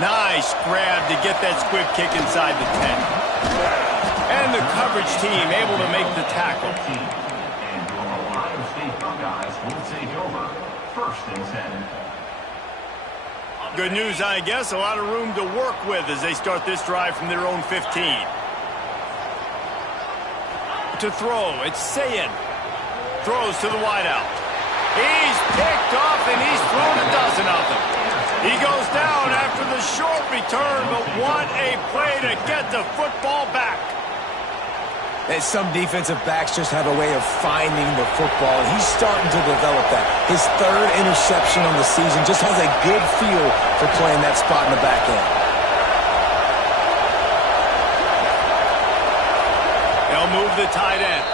Nice grab to get that squib kick inside the 10. And the coverage team able to make the tackle. And your Ohio State Buckeyes will take over 1st and 10. Good news, I guess. A lot of room to work with as they start this drive from their own 15. To throw, it's Sayin. Throws to the wideout. He's picked off, and he's thrown a dozen of them. He goes down after the short return, but what a play to get the football back. And some defensive backs just have a way of finding the football, and he's starting to develop that. His 3rd interception on the season just has a good feel for playing that spot in the back end. They'll move the tight end.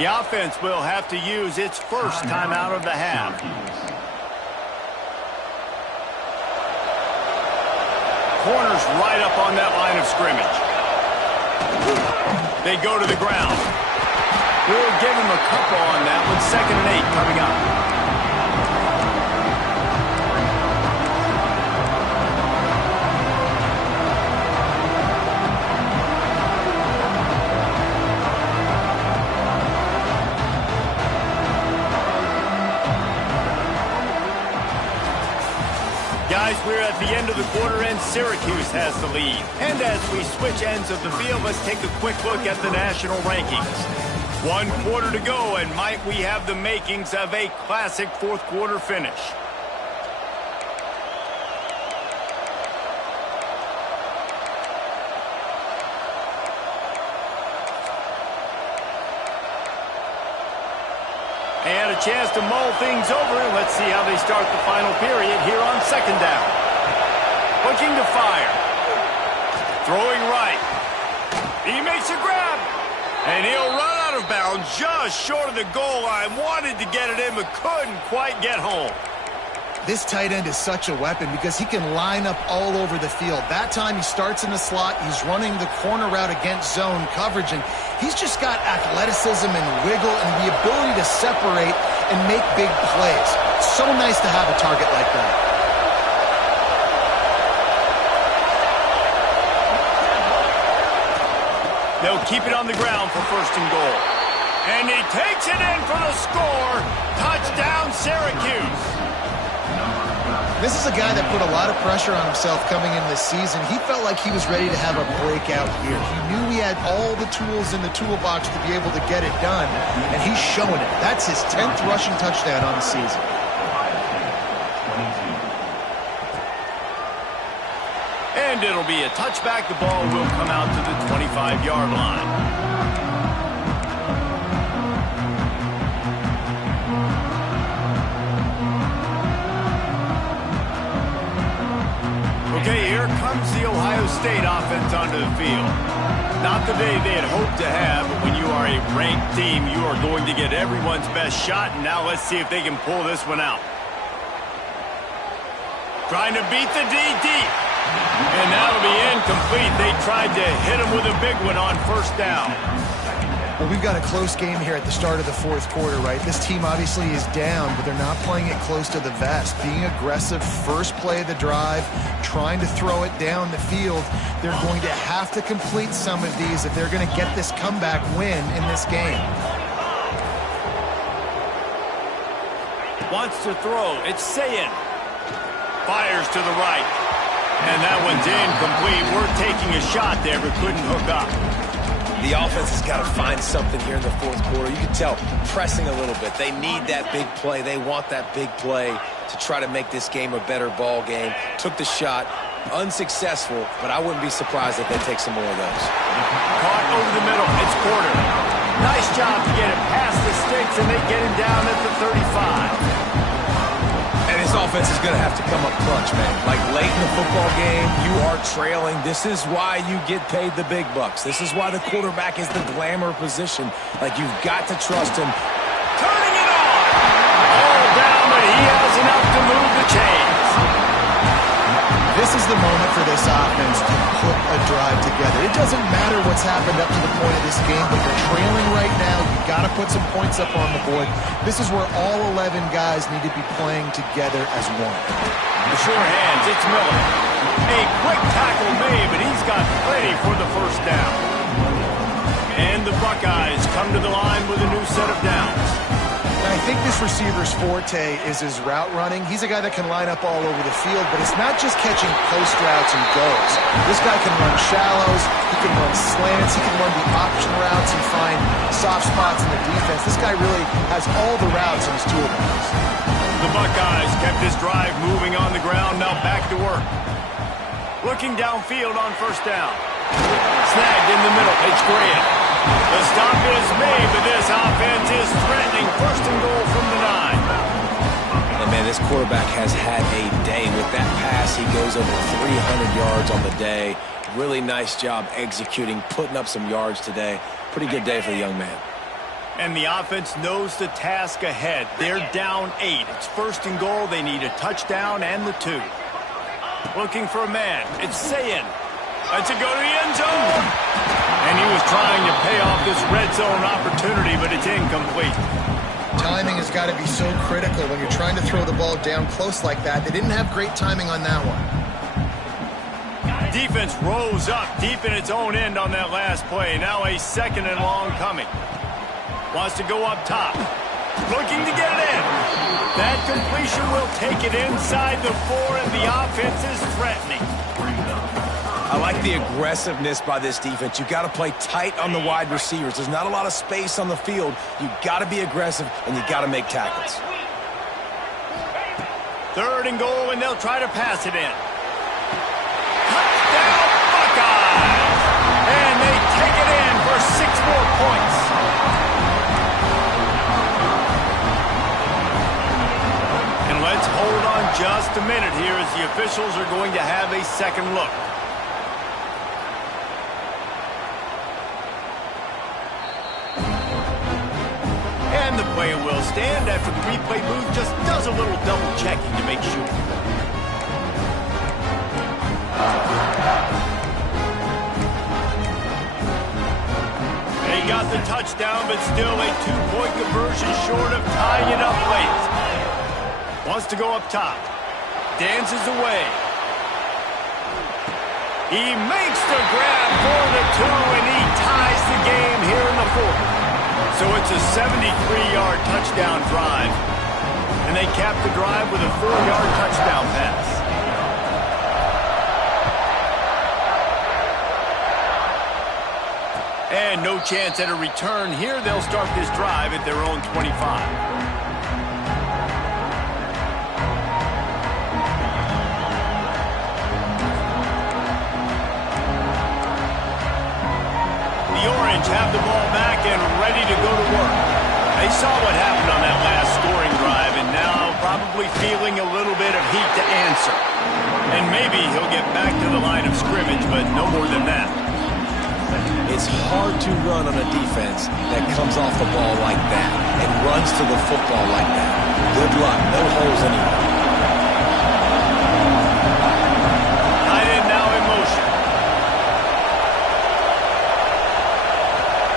The offense will have to use its first timeout of the half. Corners right up on that line of scrimmage. They go to the ground. We'll give him a couple on that one. 2nd and 8 coming up. Guys, we're at the end of the quarter, and Syracuse has the lead. And as we switch ends of the field, let's take a quick look at the national rankings. 1 quarter to go, and might we have the makings of a classic fourth quarter finish. And a chance to mull things over. Let's see how they start the final period here on 2nd down. Looking to fire. Throwing right. He makes a grab. And he'll run out of bounds just short of the goal line. Wanted to get it in, but couldn't quite get home. This tight end is such a weapon because he can line up all over the field. That time he starts in the slot. He's running the corner route against zone coverage, and he's just got athleticism and wiggle and the ability to separate and make big plays. It's so nice to have a target like that. They'll keep it on the ground for 1st and goal. And he takes it in for the score. Touchdown, Syracuse. This is a guy that put a lot of pressure on himself coming in this season. He felt like he was ready to have a breakout year. He knew he had all the tools in the toolbox to be able to get it done, and he's showing it. That's his 10th rushing touchdown on the season. And it'll be a touchback. The ball will come out to the 25-yard line. Okay, here comes the Ohio State offense onto the field. Not the day they had hoped to have, but when you are a ranked team, you are going to get everyone's best shot. And now let's see if they can pull this one out. Trying to beat the D deep. And that'll be incomplete. They tried to hit him with a big one on 1st down. Well, we've got a close game here at the start of the 4th quarter, right? This team obviously is down, but they're not playing it close to the vest. Being aggressive, first play of the drive, trying to throw it down the field. They're going to have to complete some of these if they're going to get this comeback win in this game. Wants to throw. It's Sayin. Fires to the right. And that one's incomplete. We're taking a shot there, but couldn't hook up. The offense has got to find something here in the 4th quarter. You can tell, pressing a little bit. They need that big play. They want that big play to try to make this game a better ball game. Took the shot, unsuccessful, but I wouldn't be surprised if they take some more of those. Caught over the middle. It's Porter. Nice job to get it past the sticks, and they get him down at the 35. And this offense is going to have to come up clutch, man. Like late in the football game, you are trailing. This is why you get paid the big bucks. This is why the quarterback is the glamour position. Like, you've got to trust him. Turning it on. All down, but he has enough to move the chains. This is the moment for this offense to put a drive together. It doesn't matter what's happened up to the point of this game, but you're trailing right now. You've got to put some points up on the board. This is where all 11 guys need to be playing together as one. The sure hands, it's Miller. A quick tackle made, but he's got plenty for the 1st down. And the Buckeyes come to the line with a new set of downs. And I think this receiver's forte is his route running. He's a guy that can line up all over the field, but it's not just catching post routes and goes. This guy can run shallows, he can run slants, he can run the option routes and find soft spots in the defense. This guy really has all the routes in his toolbox. The Buckeyes kept this drive moving on the ground, now back to work. Looking downfield on 1st down. Snagged in the middle, it's Graham. The stop is made, but this offense is threatening 1st and goal from the 9. And man, this quarterback has had a day. With that pass, he goes over 300 yards on the day. Really nice job executing, putting up some yards today. Pretty good day for the young man. And the offense knows the task ahead. They're down 8. It's 1st and goal. They need a touchdown and the 2. Looking for a man. It's Sayin. Lets it go to the end zone. And he was trying to pay off this red zone opportunity, but it's incomplete. Timing has got to be so critical when you're trying to throw the ball down close like that. They didn't have great timing on that one. Defense rose up deep in its own end on that last play. Now a 2nd and long coming. Wants to go up top. Looking to get it in. That completion will take it inside the 4, and the offense is threatening. I like the aggressiveness by this defense. You got to play tight on the wide receivers. There's not a lot of space on the field. You got to be aggressive, and you got to make tackles. 3rd and goal, and they'll try to pass it in. Touchdown, Buckeyes! And they take it in for 6 more points. And let's hold on just a minute here as the officials are going to have a second look. And the play will stand after the replay booth just does a little double checking to make sure. They got the touchdown, but still a 2-point conversion short of tying it up late. Wants to go up top. Dances away. He makes the grab for the 2, and he ties the game here in the 4th. So it's a 73-yard touchdown drive. And they cap the drive with a 4-yard touchdown pass. And no chance at a return here. They'll start this drive at their own 25. The Orange have the ball back and ready to go to work. They saw what happened on that last scoring drive and now probably feeling a little bit of heat to answer. And maybe he'll get back to the line of scrimmage, but no more than that. It's hard to run on a defense that comes off the ball like that and runs to the football like that. Good luck. No holes anywhere. Tight end now in motion.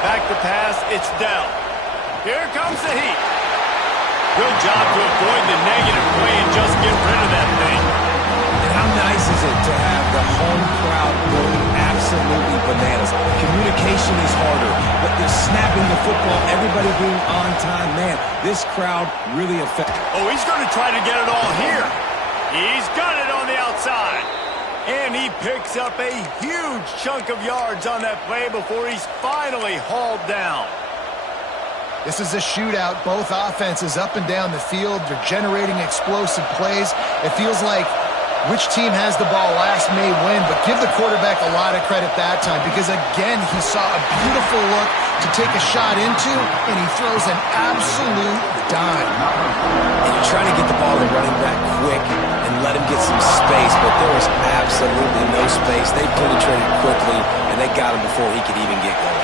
Back to pass. It's Dell. Here comes the heat. Good job to avoid the negative play and just get rid of that thing. And how nice is it to have the home crowd going absolutely bananas? Communication is harder, but the snapping the football, everybody being on time, man, this crowd really affects. Oh, he's going to try to get it all here. He's got it on the outside. And he picks up a huge chunk of yards on that play before he's finally hauled down. This is a shootout. Both offenses up and down the field. They're generating explosive plays. It feels like which team has the ball last may win, but give the quarterback a lot of credit that time because, again, he saw a beautiful look to take a shot into, and he throws an absolute dime. And you're trying to get the ball to running back quick and let him get some space, but there was absolutely no space. They penetrated quickly, and they got him before he could even get going.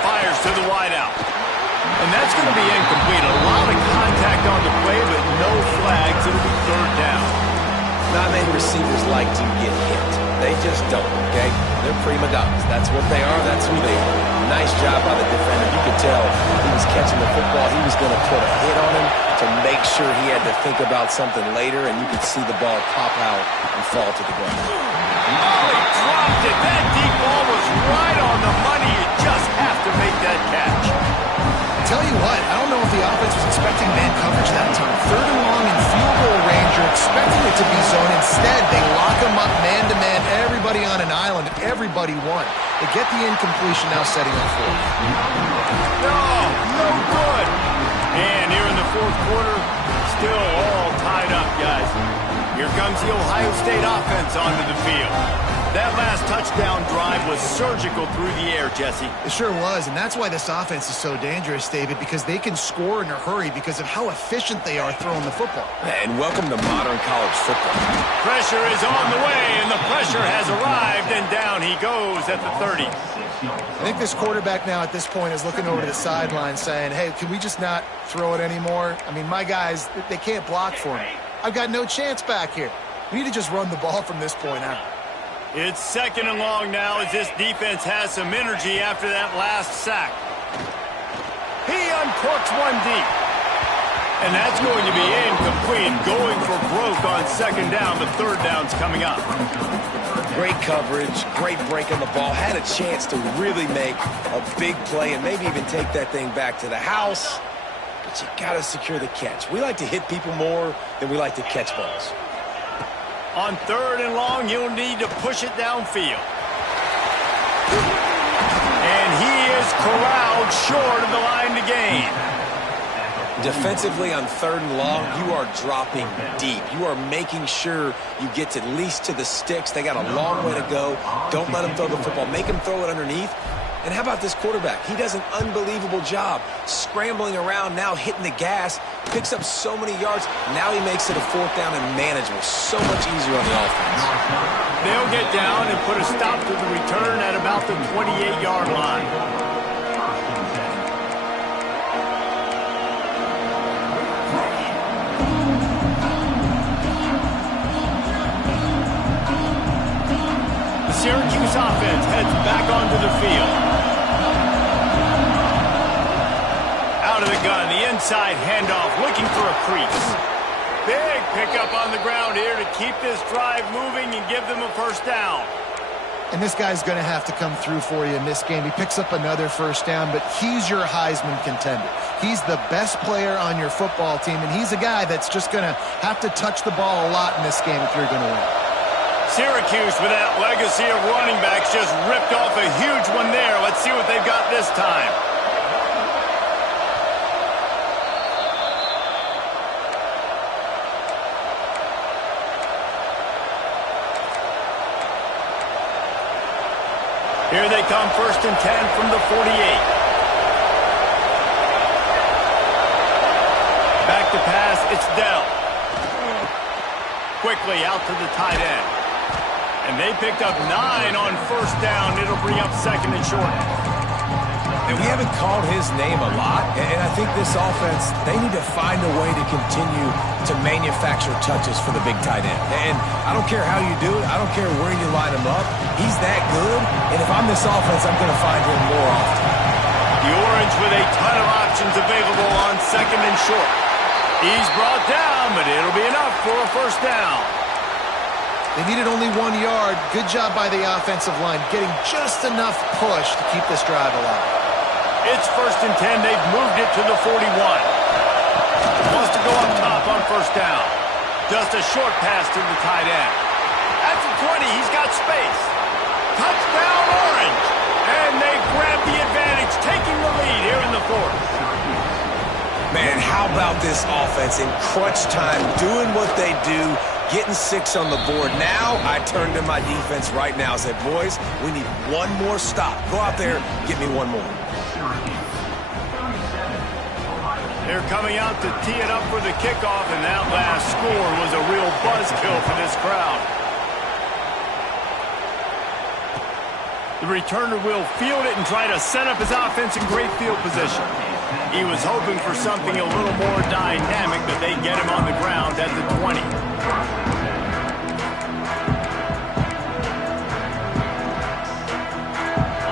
Fires to the wideout. And that's going to be incomplete. A lot of contact on the play, but no flags. It'll be 3rd down. Not many receivers like to get hit. They just don't, okay? They're prima donnas. That's what they are. That's who they are. Nice job by the defender. You could tell he was catching the football. He was going to put a hit on him to make sure he had to think about something later, and you could see the ball pop out and fall to the ground. Oh, he dropped it. That deep ball was right on the money. You just have to make that catch. Tell you what, I don't know if the offense was expecting man coverage that time. 3rd and long in field goal range. You're expecting it to be zone. Instead, they lock them up man-to-man, everybody on an island, and everybody won. They get the incompletion now setting up for it. No good. And here in the 4th quarter, still all tied up, guys. Here comes the Ohio State offense onto the field. That last touchdown drive was surgical through the air, Jesse. It sure was, and that's why this offense is so dangerous, David, because they can score in a hurry because of how efficient they are throwing the football. And welcome to modern college football. Pressure is on the way, and the pressure has arrived, and down he goes at the 30. I think this quarterback now at this point is looking over to the sideline saying, hey, can we just not throw it anymore? I mean, my guys, they can't block for me. I've got no chance back here. We need to just run the ball from this point out. It's 2nd and long now as this defense has some energy after that last sack. He uncorks one deep. And that's going to be incomplete, going for broke on 2nd down, but 3rd down's coming up. Great coverage, great break on the ball. Had a chance to really make a big play and maybe even take that thing back to the house. But you got to secure the catch. We like to hit people more than we like to catch balls. On 3rd and long, you'll need to push it downfield. And he is corralled short of the line to gain. Defensively on 3rd and long, you are dropping deep. You are making sure you get at least to the sticks. They got a long way to go. Don't let them throw the football. Make them throw it underneath. And how about this quarterback? He does an unbelievable job scrambling around, now hitting the gas, picks up so many yards. Now he makes it a 4th down and manageable. So much easier on the offense. They'll get down and put a stop to the return at about the 28-yard line. Syracuse offense heads back onto the field. Out of the gun, the inside handoff, looking for a crease. Big pickup on the ground here to keep this drive moving and give them a 1st down. And this guy's going to have to come through for you in this game. He picks up another 1st down, but he's your Heisman contender. He's the best player on your football team, and he's a guy that's just going to have to touch the ball a lot in this game if you're going to win. Syracuse, with that legacy of running backs, just ripped off a huge one there. Let's see what they've got this time. Here they come, 1st and 10 from the 48. Back to pass, it's Dell. Quickly out to the tight end. And they picked up 9 on 1st down. It'll bring up 2nd and short. And we haven't called his name a lot, and I think this offense, they need to find a way to continue to manufacture touches for the big tight end. And I don't care how you do it. I don't care where you line him up. He's that good, and if I'm this offense, I'm going to find him more often. The Orange with a ton of options available on 2nd and short. He's brought down, but it'll be enough for a 1st down. They needed only 1 yard. Good job by the offensive line, getting just enough push to keep this drive alive. It's 1st and 10. They've moved it to the 41. Wants to go up top on 1st down. Just a short pass to the tight end. At the 20, he's got space. Touchdown, Orange. And they grab the advantage, taking the lead here in the 4th. Man, how about this offense in crunch time, doing what they do, getting 6 on the board. Now I turn to my defense right now and say, boys, we need one more stop. Go out there, get me one more. They're coming out to tee it up for the kickoff, and that last score was a real buzzkill for this crowd. The returner will field it and try to set up his offense in great field position. He was hoping for something a little more dynamic, but they get him on the ground at the 20.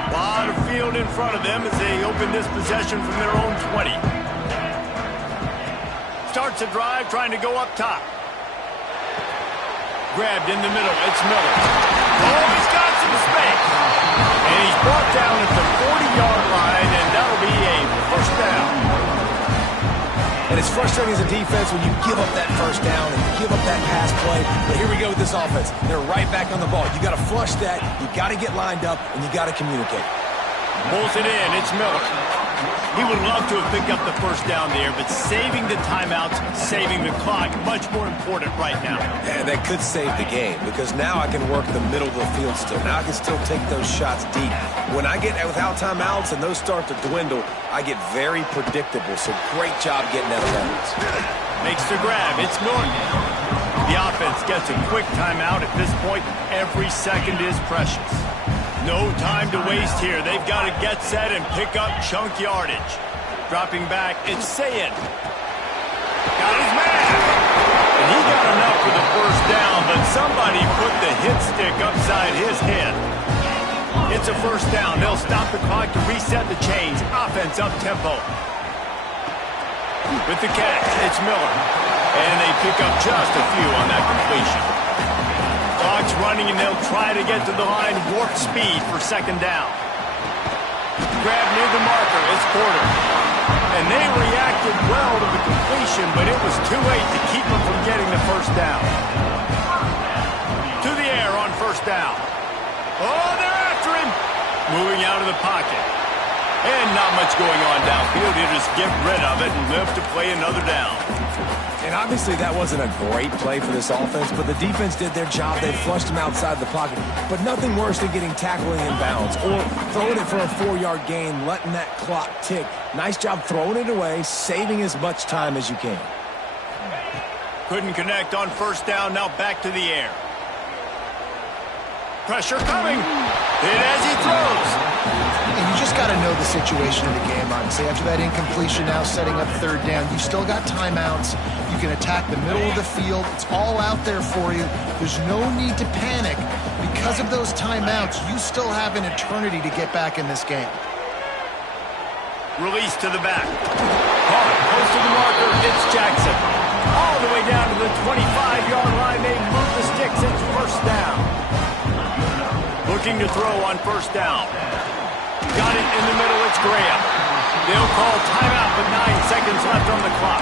A lot of field in front of them as they open this possession from their own 20. Starts a drive trying to go up top. Grabbed in the middle. It's Miller. Oh, he's got some space. And he's brought down at the 40-yard line, and that'll be a 1st down. And it's frustrating as a defense when you give up that 1st down and give up that pass play. But here we go with this offense. They're right back on the ball. You got to flush that. You got to get lined up, and you got to communicate. Pulls it in. It's Miller. He would love to have picked up the 1st down there, but saving the timeouts, saving the clock, much more important right now. Yeah, that could save the game because now I can work the middle of the field still. Now I can still take those shots deep. When I get without timeouts and those start to dwindle, I get very predictable. So great job getting out of bounds. Makes the grab. It's Norton. The offense gets a quick timeout at this point. Every second is precious. No time to waste here. They've got to get set and pick up chunk yardage. Dropping back, it's Sayin. Got his man. And he got enough for the first down, but somebody put the hit stick upside his head. It's a first down. They'll stop the clock to reset the chains. Offense up-tempo. With the catch, it's Miller. And they pick up just a few on that completion. Clock's running, and they'll try to get to the line. Warp speed for second down. Grab near the marker. It's Porter. And they reacted well to the completion, but it was too late to keep them from getting the first down. To the air on first down. Oh, they're after him. Moving out of the pocket. And not much going on downfield. He'll just get rid of it and live to play another down. And obviously that wasn't a great play for this offense, but the defense did their job. They flushed him outside the pocket. But nothing worse than getting tackling in bounds or throwing it for a 4-yard gain, letting that clock tick. Nice job throwing it away, saving as much time as you can. Couldn't connect on first down. Now back to the air. Pressure coming. Hit as he throws. And you just got to know the situation of the game, honestly. After that incompletion, now setting up third down, you still got timeouts. You can attack the middle of the field. It's all out there for you. There's no need to panic. Because of those timeouts, you still have an eternity to get back in this game. Release to the back. Caught close to the marker. It's Jackson. All the way down to the 25-yard line. They move the sticks. It's first down. Looking to throw on first down. Got it in the middle. It's Graham. They'll call timeout with 9 seconds left on the clock.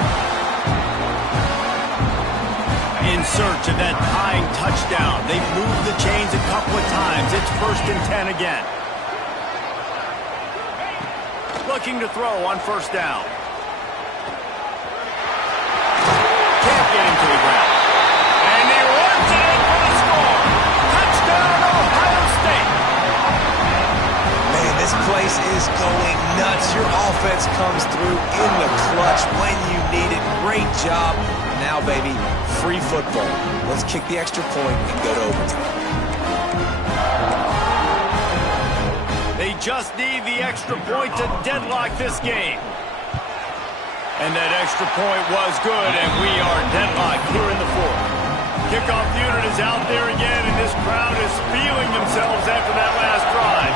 In search of that tying touchdown. They've moved the chains a couple of times. It's 1st and 10 again. Looking to throw on first down. Can't get him to the ground. And he runs it in for the score. Touchdown, Ohio State. Man, this place is going nuts. Your offense comes through in the clutch when you need it. Great job. Now, baby, free football. Let's kick the extra point and go to overtime. They just need the extra point to deadlock this game. And that extra point was good, and we are deadlocked here in the 4th. Kickoff unit is out there again, and this crowd is feeling themselves after that last drive.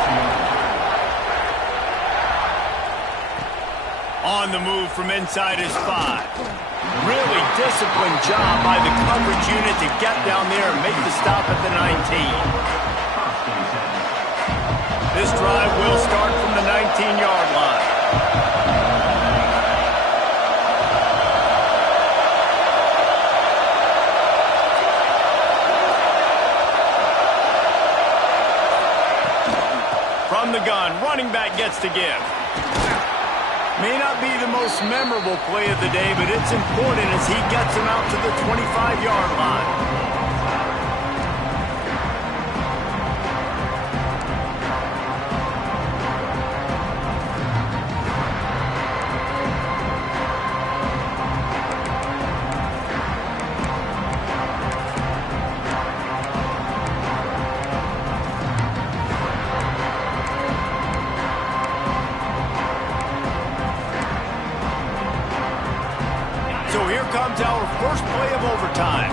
On the move from inside is 5. Really disciplined job by the coverage unit to get down there and make the stop at the 19. This drive will start from the 19-yard line. From the gun, running back gets to give. May not be the most memorable play of the day, but it's important as he gets him out to the 25-yard line. So here comes our first play of overtime.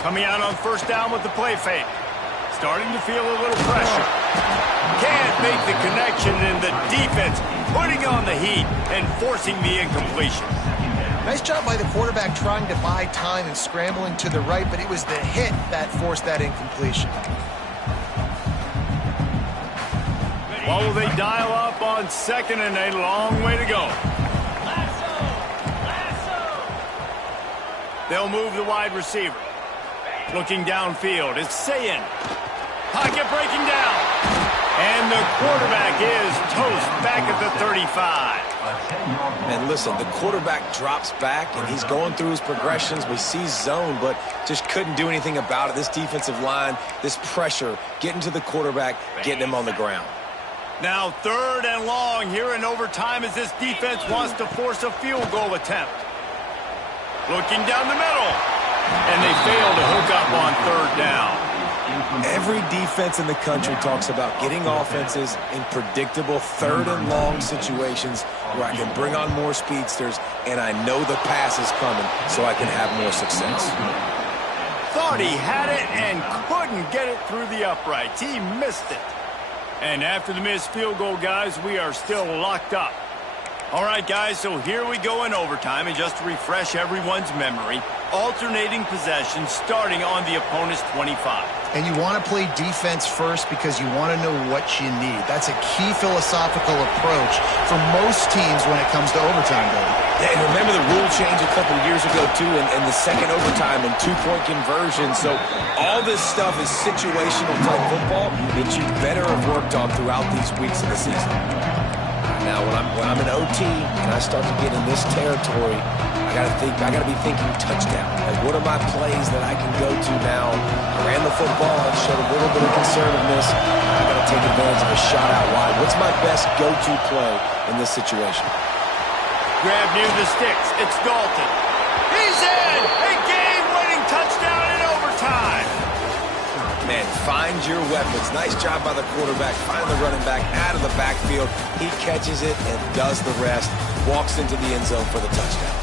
Coming out on first down with the play fake. Starting to feel a little pressure. Can't make the connection, and the defense putting on the heat and forcing the incompletion. Nice job by the quarterback trying to buy time and scrambling to the right, but it was the hit that forced that incompletion. What will they dial up on second and a long way to go? They'll move the wide receiver. Looking downfield, it's Sayin. Pocket breaking down. And the quarterback is toast back at the 35. And listen, the quarterback drops back, and he's going through his progressions. We see zone, but just couldn't do anything about it. This defensive line, this pressure, getting to the quarterback, getting him on the ground. Now 3rd and long here in overtime as this defense wants to force a field goal attempt. Looking down the middle. And they fail to hook up on 3rd down. Every defense in the country talks about getting offenses in predictable third and long situations where I can bring on more speedsters and I know the pass is coming so I can have more success. Thought he had it and couldn't get it through the uprights. He missed it. And after the missed field goal, guys, we are still locked up. All right, guys, so here we go in overtime, and just to refresh everyone's memory, alternating possessions starting on the opponent's 25. And you want to play defense first because you want to know what you need. That's a key philosophical approach for most teams when it comes to overtime, though. Yeah, and remember the rule change a couple of years ago, too, and the second overtime and two-point conversion. So all this stuff is situational type football that you better have worked on throughout these weeks of the season. Now, when I'm in OT and I start to get in this territory, I gotta be thinking touchdown. Like, what are my plays that I can go to now? I ran the football, I showed a little bit of conservativeness. I gotta take advantage of a shot out wide. What's my best go-to play in this situation? Grab near the sticks. It's Dalton. He's in! A game-winning touchdown in overtime. Man, find your weapons. Nice job by the quarterback. Find the running back out of the backfield. He catches it and does the rest. Walks into the end zone for the touchdown.